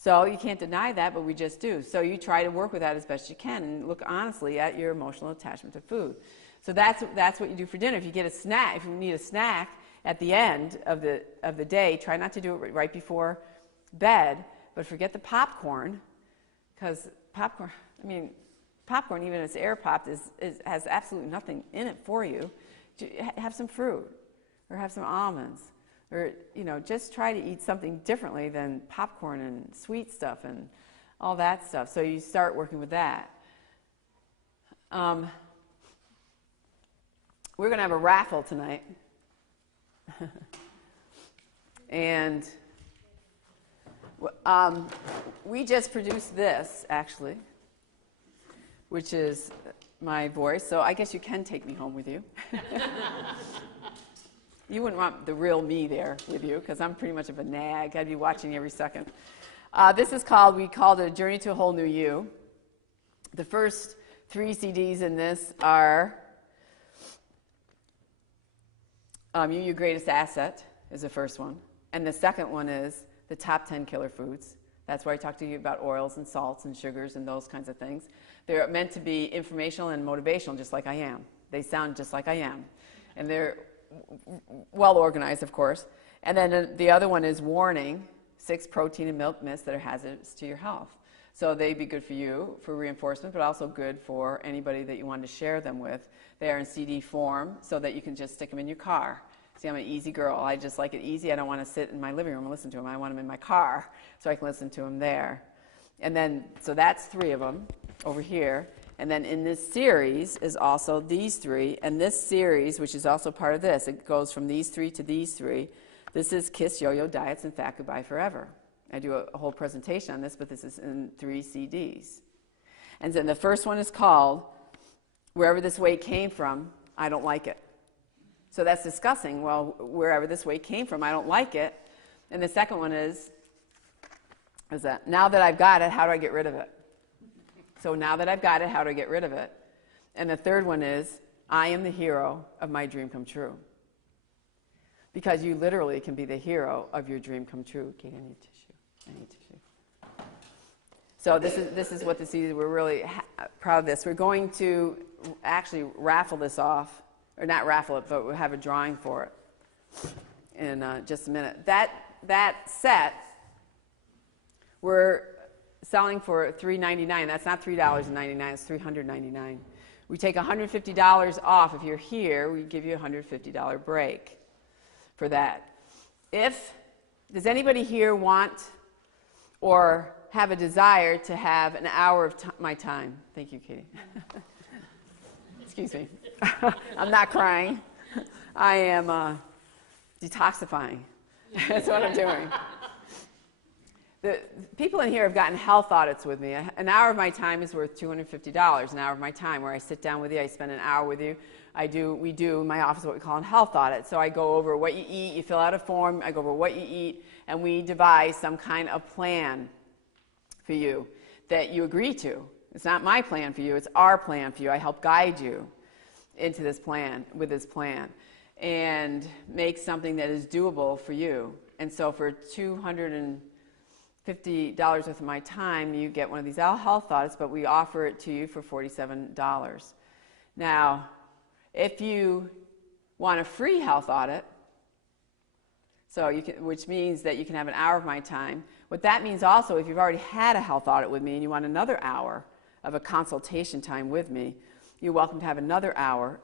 So you can't deny that, but we just do. So you try to work with that as best you can and look honestly at your emotional attachment to food. So that's what you do for dinner. If you get a snack, if you need a snack at the end of the day, try not to do it right before bed, but forget the popcorn, because popcorn, even if it's air popped, has absolutely nothing in it for you. Have some fruit or have some almonds. Or, just try to eat something differently than popcorn and sweet stuff and all that stuff. So you start working with that. We're going to have a raffle tonight. And we just produced this, actually, which is my voice. So I guess you can take me home with you. You wouldn't want the real me there with you, because I'm pretty much of a nag. I'd be watching every second. We called it A Journey to a Whole New You. The first 3 CDs in this are You, Your Greatest Asset is the first one. And the second one is the Top 10 Killer Foods. That's where I talk to you about oils and salts and sugars and those kinds of things. They're meant to be informational and motivational, just like I am. They sound just like I am. And they're well organized, of course. And then the other one is Warning, 6 protein and milk myths that are hazardous to your health. So they'd be good for you for reinforcement, but also good for anybody that you want to share them with. They are in CD form so that you can just stick them in your car. See, I'm an easy girl. I just like it easy. I don't want to sit in my living room and listen to them. I want them in my car so I can listen to them there. And then, so that's 3 of them over here. And then in this series is also these three. And this series, which is also part of this, it goes from these three to these three. This is Kiss, Yo-Yo, Diets, and Fat Goodbye Forever. I do a whole presentation on this, but this is in 3 CDs. And then the first one is called Wherever This Weight Came From, I Don't Like It. So that's discussing, well, wherever this weight came from, I don't like it. And the second one is that now that I've got it, how do I get rid of it? So now that I've got it, how do I get rid of it? And the third one is, I am the hero of my dream come true. Because you literally can be the hero of your dream come true. Okay, I need tissue. I need tissue. So this is what the CDs, we're really proud of this. We're going to actually raffle this off, or not raffle it, but we'll have a drawing for it in just a minute. That set, we're selling for $3.99. That's not $3.99, it's $399. We take $150 off. If you're here, we give you a $150 break for that. Does anybody here want or have a desire to have an hour of my time? Thank you, Katie. Excuse me. I'm not crying. I am detoxifying. That's what I'm doing. The people in here have gotten health audits with me. An hour of my time is worth $250, an hour of my time where I sit down with you, I spend an hour with you. We do in my office what we call a health audit. So I go over what you eat, you fill out a form, I go over what you eat, and we devise some kind of plan for you that you agree to. It's not my plan for you, it's our plan for you. I help guide you into this plan, with this plan, and make something that is doable for you. And so for $250 worth of my time, you get one of these health audits, but we offer it to you for $47. Now, if you want a free health audit, which means that you can have an hour of my time. What that means also, if you've already had a health audit with me and you want another hour of a consultation time with me, you're welcome to have another hour.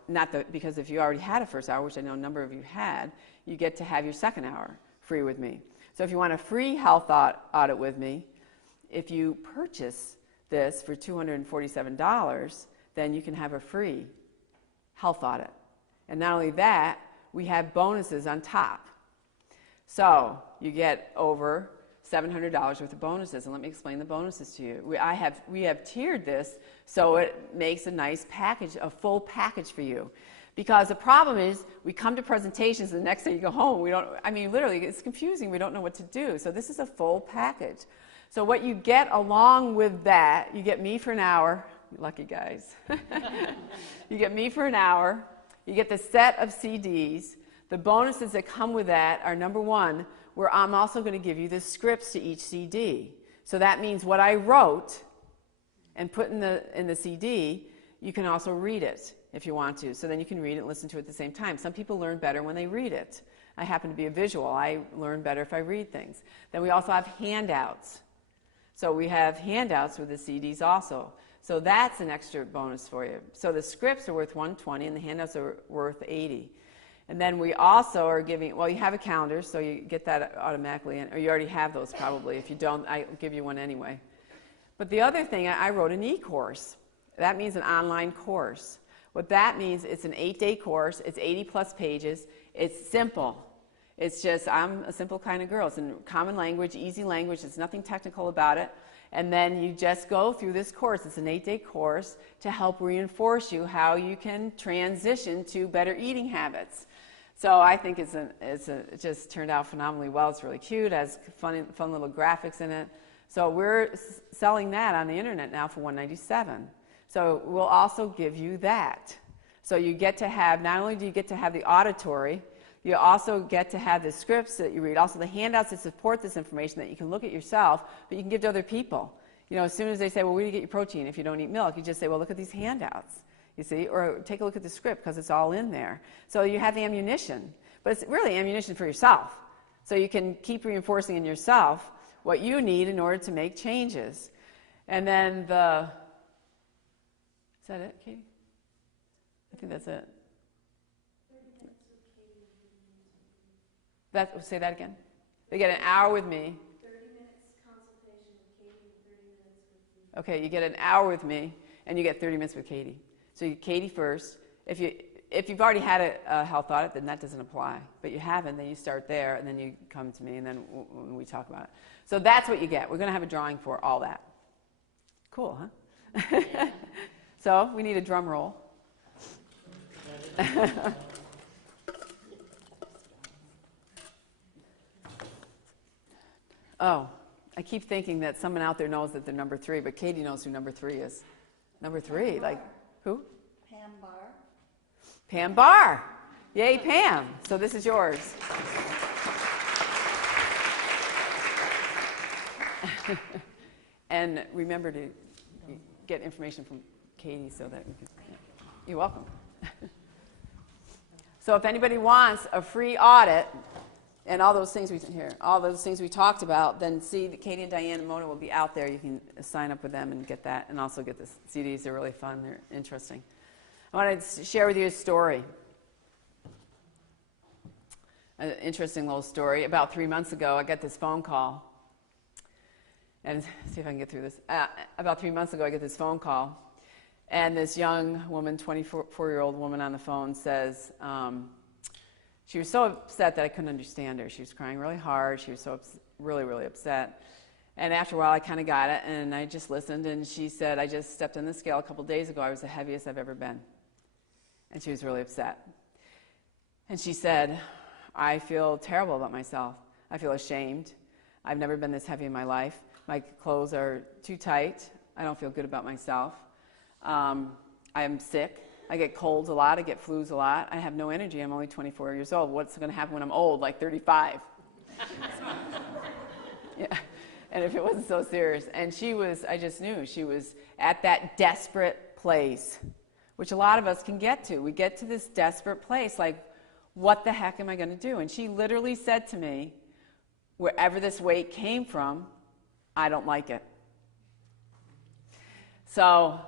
Because if you already had a first hour, which I know a number of you had, you get to have your second hour free with me. So if you want a free health audit with me, if you purchase this for $247, then you can have a free health audit. And not only that, we have bonuses on top. So you get over $700 worth of bonuses. And let me explain the bonuses to you. We have tiered this so it makes a nice package, a full package for you. Because the problem is, we come to presentations and the next day you go home, literally, it's confusing. We don't know what to do. So this is a full package. So what you get along with that, you get me for an hour. Lucky guys. You get me for an hour. You get the set of CDs. The bonuses that come with that are, number one, where I'm also going to give you the scripts to each CD. So that means what I wrote and put in the CD, you can also read it if you want to. So then you can read it and listen to it at the same time. Some people learn better when they read it. I happen to be a visual. I learn better if I read things. Then we also have handouts. So we have handouts with the CDs also. So that's an extra bonus for you. So the scripts are worth $120 and the handouts are worth $80. And then we also are giving, well, you have a calendar, so you get that automatically, or you already have those probably. If you don't, I'll give you one anyway. But the other thing, I wrote an e-course. That means an online course. What that means, it's an 8-day course. It's 80-plus pages. It's simple. It's just, I'm a simple kind of girl. It's in common language, easy language. There's nothing technical about it. And then you just go through this course. It's an 8-day course to help reinforce you how you can transition to better eating habits. So I think it just turned out phenomenally well. It's really cute. It has fun little graphics in it. So we're selling that on the internet now for $197. So we'll also give you that. So you get to have, not only do you get to have the auditory, you also get to have the scripts that you read, also the handouts that support this information that you can look at yourself, but you can give to other people. You know, as soon as they say, well, where do you get your protein if you don't eat milk? You just say, well, look at these handouts, you see, or take a look at the script because it's all in there. So you have ammunition, but it's really ammunition for yourself. So you can keep reinforcing in yourself what you need in order to make changes. And then is that it, Katie? I think that's it. Say that again. They get an hour with me. 30 minutes consultation with Katie and 30 minutes with you. Okay, you get an hour with me, and you get 30 minutes with Katie. So you get Katie first. If you've already had a health audit, then that doesn't apply. But you haven't, then you start there, and then you come to me, and then we talk about it. So that's what you get. We're going to have a drawing for all that. Cool, huh? So we need a drum roll. Oh, I keep thinking that someone out there knows that they're number 3, but Katie knows who number 3 is. Number 3, like who? Pam Barr. Pam Barr. Yay, Pam. So this is yours. And remember to get information from Katie so that we can, yeah. You're welcome. So if anybody wants a free audit and all those things we talked about, then see that Katie and Diane and Mona will be out there. You can sign up with them and get that, and also get the CDs. They're really fun. They're interesting. I wanted to share with you a story. An interesting little story. About 3 months ago, I got this phone call. And see if I can get through this. About 3 months ago, I get this phone call. And this young woman, 24-year-old woman on the phone says, she was so upset that I couldn't understand her. She was crying really hard. She was so really, really upset. And after a while, I kind of got it, and I just listened. And she said, I just stepped on the scale a couple days ago. I was the heaviest I've ever been. And she was really upset. And she said, I feel terrible about myself. I feel ashamed. I've never been this heavy in my life. My clothes are too tight. I don't feel good about myself. I'm sick. I get colds a lot. I get flus a lot. I have no energy. I'm only 24 years old. What's going to happen when I'm old, like 35? Yeah. And if it wasn't so serious. And I just knew she was at that desperate place, which a lot of us can get to. We get to this desperate place, like, what the heck am I going to do? And she literally said to me, wherever this weight came from, I don't like it. So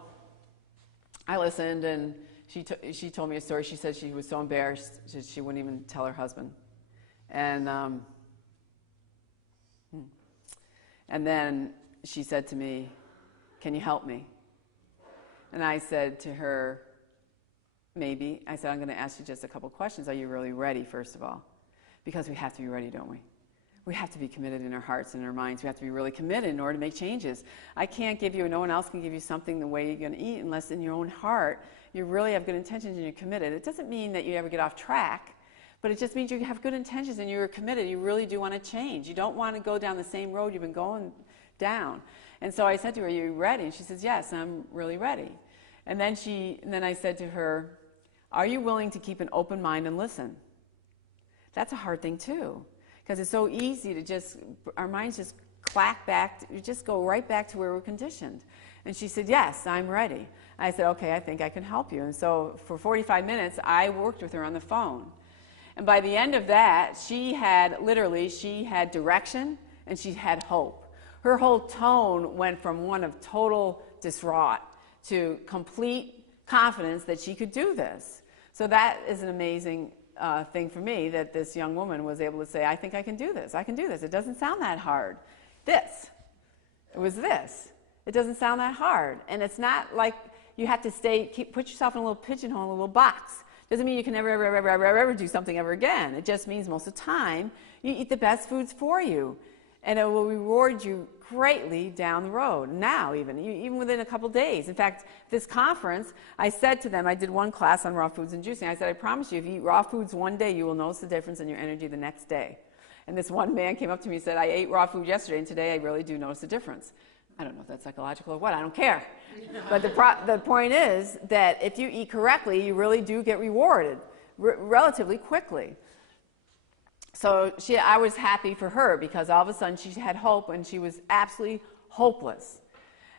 I listened, and she told me a story. She said she was so embarrassed she wouldn't even tell her husband. And then she said to me, can you help me? And I said to her, maybe. I said, I'm going to ask you just a couple questions. Are you really ready, first of all? Because we have to be ready, don't we? We have to be committed in our hearts and our minds. We have to be really committed in order to make changes. I can't give you, no one else can give you something the way you're going to eat unless in your own heart you really have good intentions and you're committed. It doesn't mean that you ever get off track, but it just means you have good intentions and you're committed. You really do want to change. You don't want to go down the same road you've been going down. And so I said to her, are you ready? And she says, yes, I'm really ready. And then I said to her, are you willing to keep an open mind and listen? That's a hard thing too. Because it's so easy to our minds just clack back, you just go right back to where we're conditioned. And she said, yes, I'm ready. I said, okay, I think I can help you. And so for 45 minutes, I worked with her on the phone. And by the end of that, she had direction and she had hope. Her whole tone went from one of total distraught to complete confidence that she could do this. So that is an amazing thing for me, that this young woman was able to say, I think I can do this. I can do this. It doesn't sound that hard. It was this. It doesn't sound that hard. And it's not like you have to put yourself in a little pigeonhole, a little box. Doesn't mean you can never do something ever again. It just means most of the time you eat the best foods for you. And it will reward you greatly down the road, now even within a couple days. In fact, this conference, I said to them, I did one class on raw foods and juicing. I said, I promise you, if you eat raw foods one day, you will notice the difference in your energy the next day. And this one man came up to me and said, I ate raw food yesterday, and today I really do notice the difference. I don't know if that's psychological or what, I don't care. But the point is that if you eat correctly, you really do get rewarded relatively quickly. So I was happy for her, because all of a sudden she had hope and she was absolutely hopeless.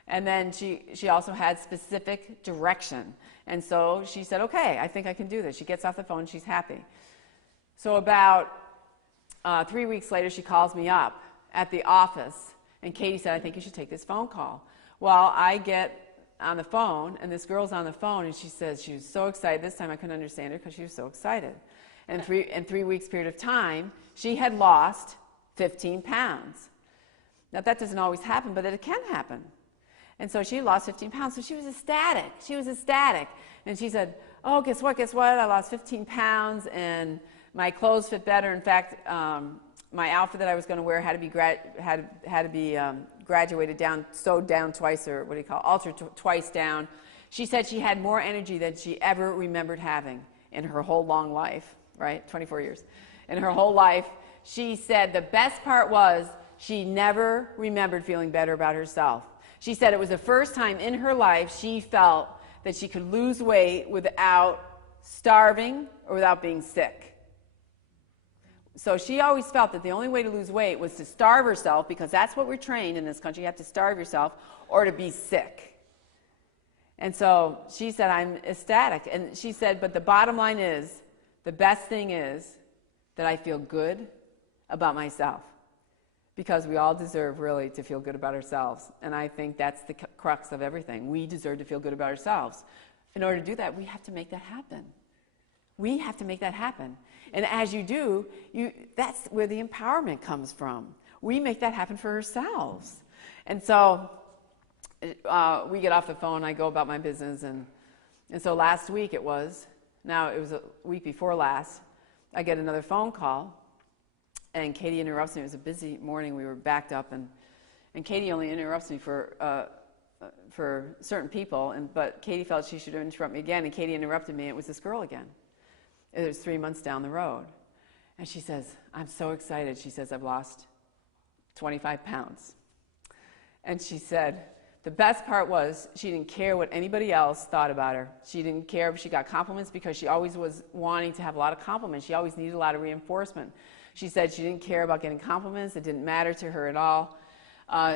And then she also had specific direction. And so she said, okay, I think I can do this. She gets off the phone, she's happy. So about 3 weeks later, she calls me up at the office, and Katie said, I think you should take this phone call. Well, I get on the phone, and this girl's on the phone, and she says she was so excited. This time I couldn't understand her because she was so excited. And in 3 weeks period of time, she had lost 15 pounds. Now, that doesn't always happen, but it can happen. And so she lost 15 pounds. So she was ecstatic. She was ecstatic. And she said, oh, guess what? Guess what? I lost 15 pounds and my clothes fit better. In fact, my outfit that I was going to wear had to be graduated down, sewed down twice, or what do you call it, altered twice down. She said she had more energy than she ever remembered having in her whole long life, right? 24 years. In her whole life, she said the best part was she never remembered feeling better about herself. She said it was the first time in her life she felt that she could lose weight without starving or without being sick. So she always felt that the only way to lose weight was to starve herself, because that's what we're trained in this country. You have to starve yourself, or to be sick. And so she said, I'm ecstatic. And she said, but the bottom line is, the best thing is that I feel good about myself. Because we all deserve, really, to feel good about ourselves. And I think that's the crux of everything. We deserve to feel good about ourselves. In order to do that, we have to make that happen. We have to make that happen. And as you do, that's where the empowerment comes from. We make that happen for ourselves. And so we get off the phone, I go about my business. And so last week it was a week before last, I get another phone call. And Katie interrupts me. It was a busy morning. We were backed up, and Katie only interrupts me for certain people. But Katie felt she should interrupt me again, and Katie interrupted me. And it was this girl again. It was 3 months down the road, and she says, "I'm so excited." She says, "I've lost 25 pounds," and she said, the best part was she didn't care what anybody else thought about her. She didn't care if she got compliments, because she always was wanting to have a lot of compliments. She always needed a lot of reinforcement. She said she didn't care about getting compliments. It didn't matter to her at all.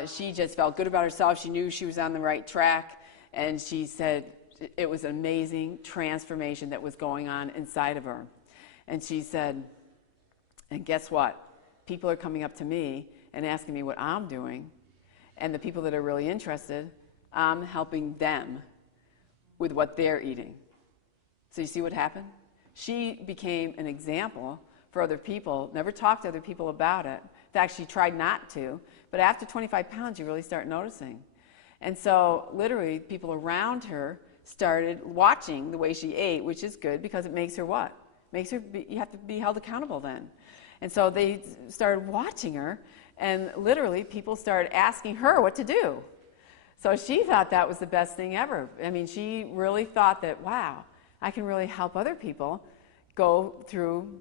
She just felt good about herself. She knew she was on the right track. And she said it was an amazing transformation that was going on inside of her. And she said, and guess what? People are coming up to me and asking me what I'm doing. And the people that are really interested, I'm helping them with what they're eating. So you see what happened? She became an example for other people, never talked to other people about it. In fact, she tried not to. But after 25 pounds, you really start noticing. And so literally, people around her started watching the way she ate, which is good, because it makes her what? You have to be held accountable then. And so they started watching her, and literally people started asking her what to do. So she thought that was the best thing ever. I mean, she really thought that, wow, I can really help other people go through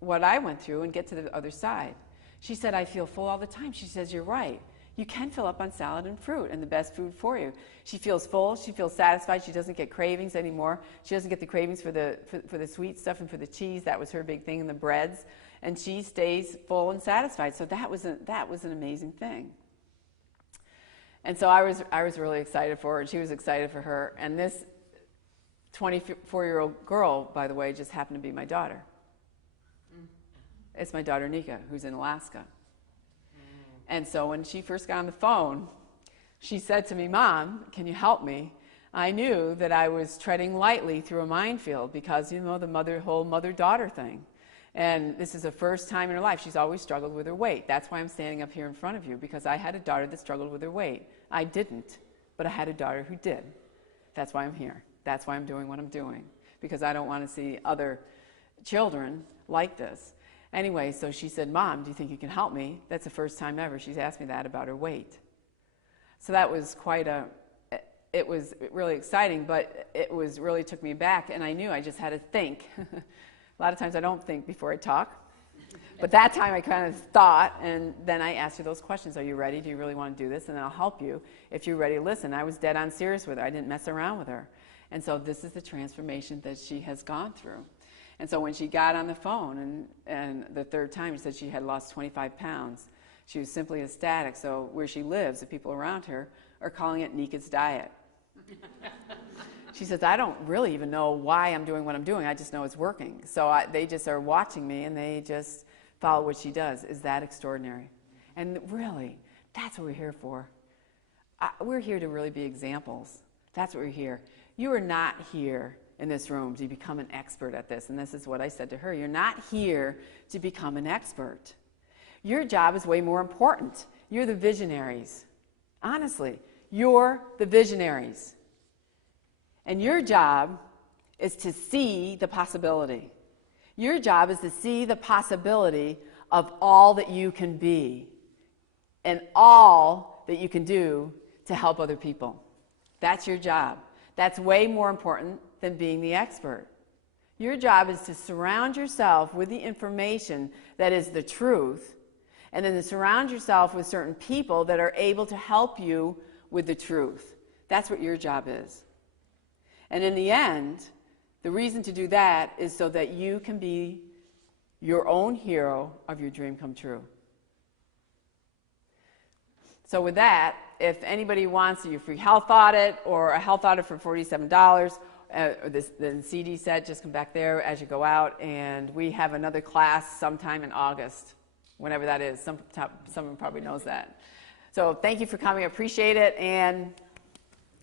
what I went through and get to the other side. She said, I feel full all the time. She says, you're right. You can fill up on salad and fruit, and the best food for you. She feels full. She feels satisfied. She doesn't get cravings anymore. She doesn't get the cravings for the sweet stuff and for the cheese. That was her big thing, and the breads. And she stays full and satisfied. So that was an amazing thing. And so I was really excited for her, and she was excited for her. And this 24-year-old girl, by the way, just happened to be my daughter. It's my daughter Nika, who's in Alaska. And so when she first got on the phone, she said to me, Mom, can you help me? I knew that I was treading lightly through a minefield because, you know, the whole mother-daughter thing. And this is the first time in her life. She's always struggled with her weight. That's why I'm standing up here in front of you, because I had a daughter that struggled with her weight. I didn't, but I had a daughter who did. That's why I'm here. That's why I'm doing what I'm doing, because I don't want to see other children like this. Anyway, so she said, Mom, do you think you can help me? That's the first time ever she's asked me that about her weight. So that was it was really exciting, but it was really took me back, and I knew I just had to think. A lot of times I don't think before I talk, but that time I kind of thought, and then I asked her those questions. Are you ready? Do you really want to do this? And then I'll help you if you're ready to listen. I was dead on serious with her. I didn't mess around with her. And so this is the transformation that she has gone through. And so when she got on the phone, and the third time she said she had lost 25 pounds, she was simply ecstatic. So where she lives, the people around her are calling it Nika's diet. She says, I don't really even know why I'm doing what I'm doing. I just know it's working. So they just are watching me, and they just follow what she does. Is that extraordinary? And really, that's what we're here for. We're here to really be examples. That's what we're here. You are not here in this room to become an expert at this. And this is what I said to her. You're not here to become an expert. Your job is way more important. You're the visionaries. Honestly, You're the visionaries. And your job is to see the possibility. Your job is to see the possibility of all that you can be and all that you can do to help other people. That's your job. That's way more important than being the expert. Your job is to surround yourself with the information that is the truth, and then to surround yourself with certain people that are able to help you with the truth. That's what your job is. And in the end, the reason to do that is so that you can be your own hero of your dream come true. So with that, if anybody wants your free health audit or a health audit for $47, or the CD set, just come back there as you go out, and we have another class sometime in August, whenever that is. Someone probably knows that. So thank you for coming. I appreciate it, and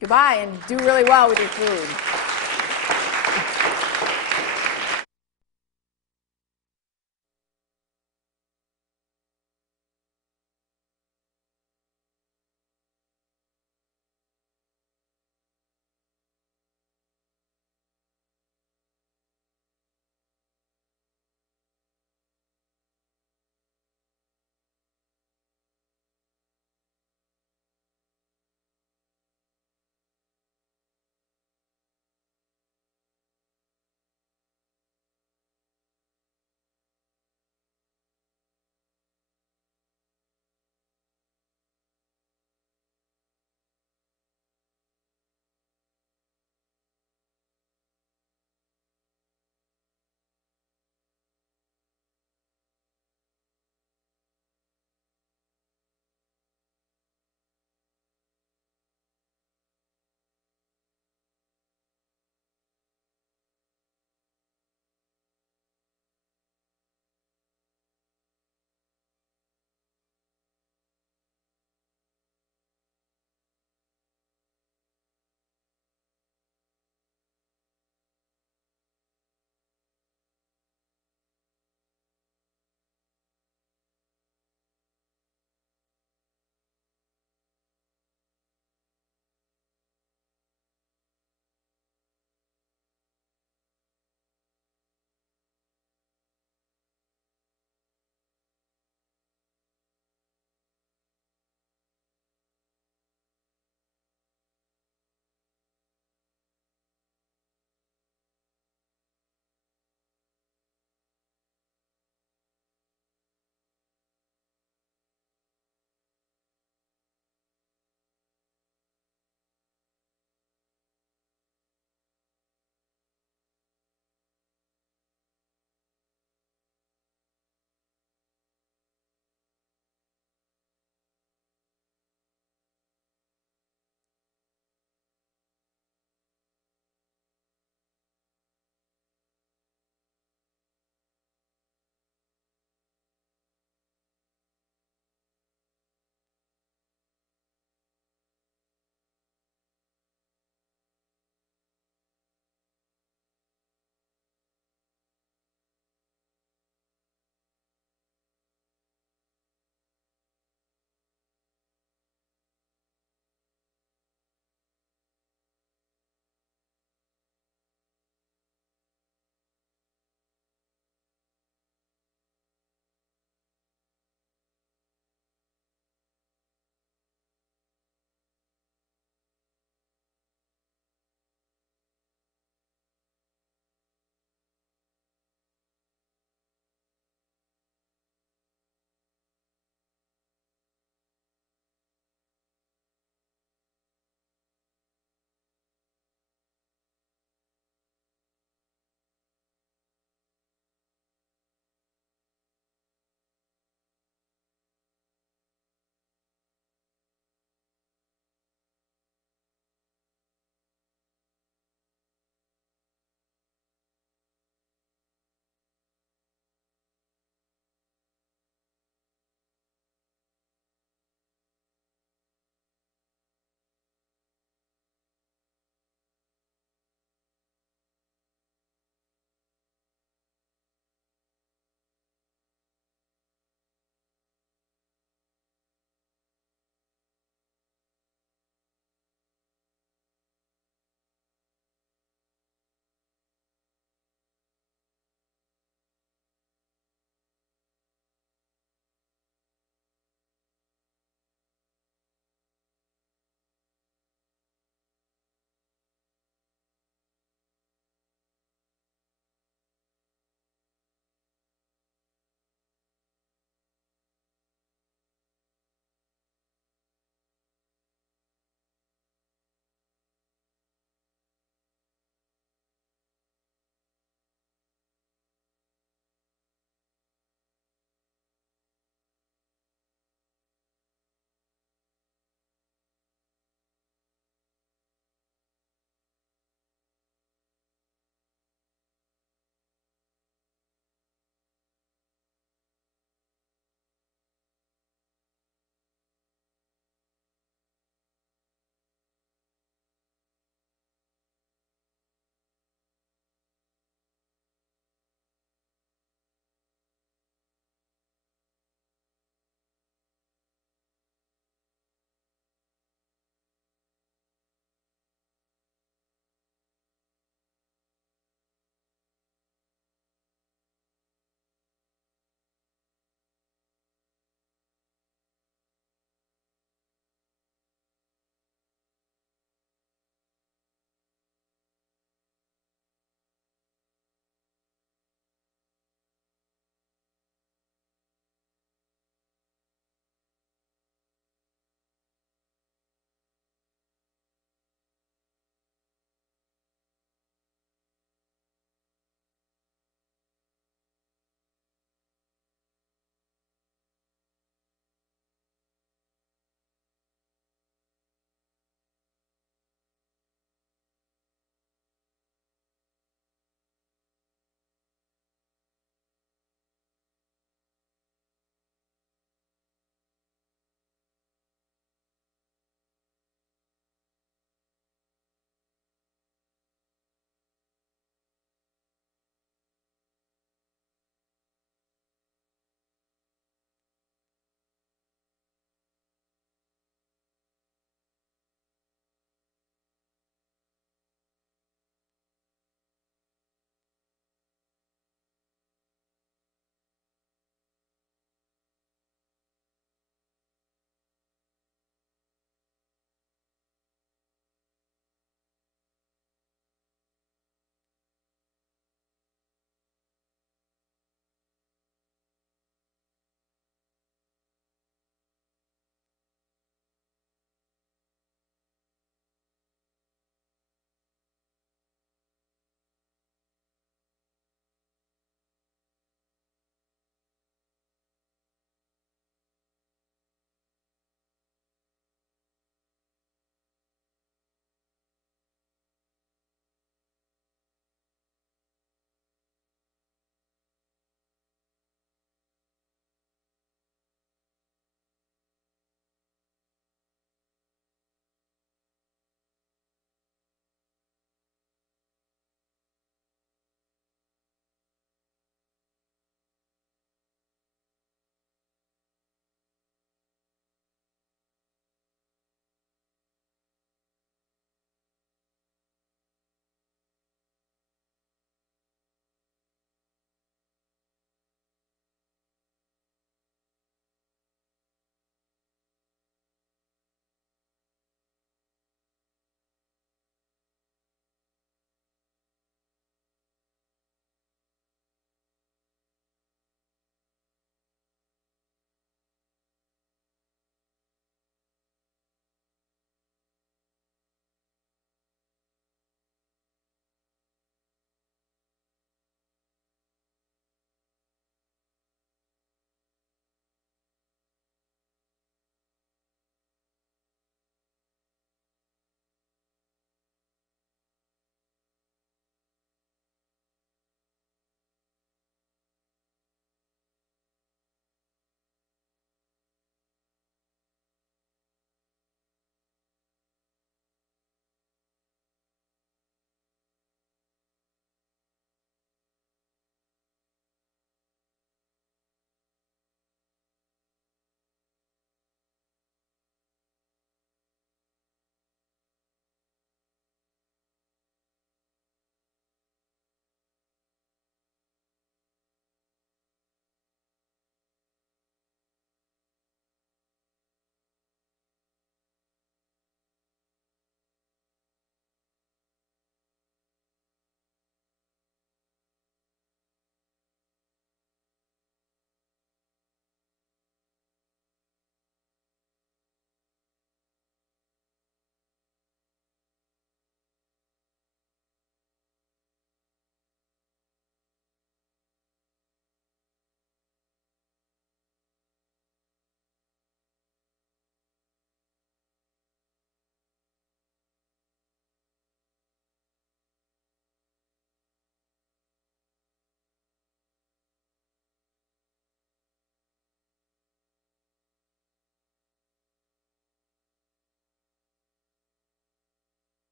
goodbye, and do really well with your food.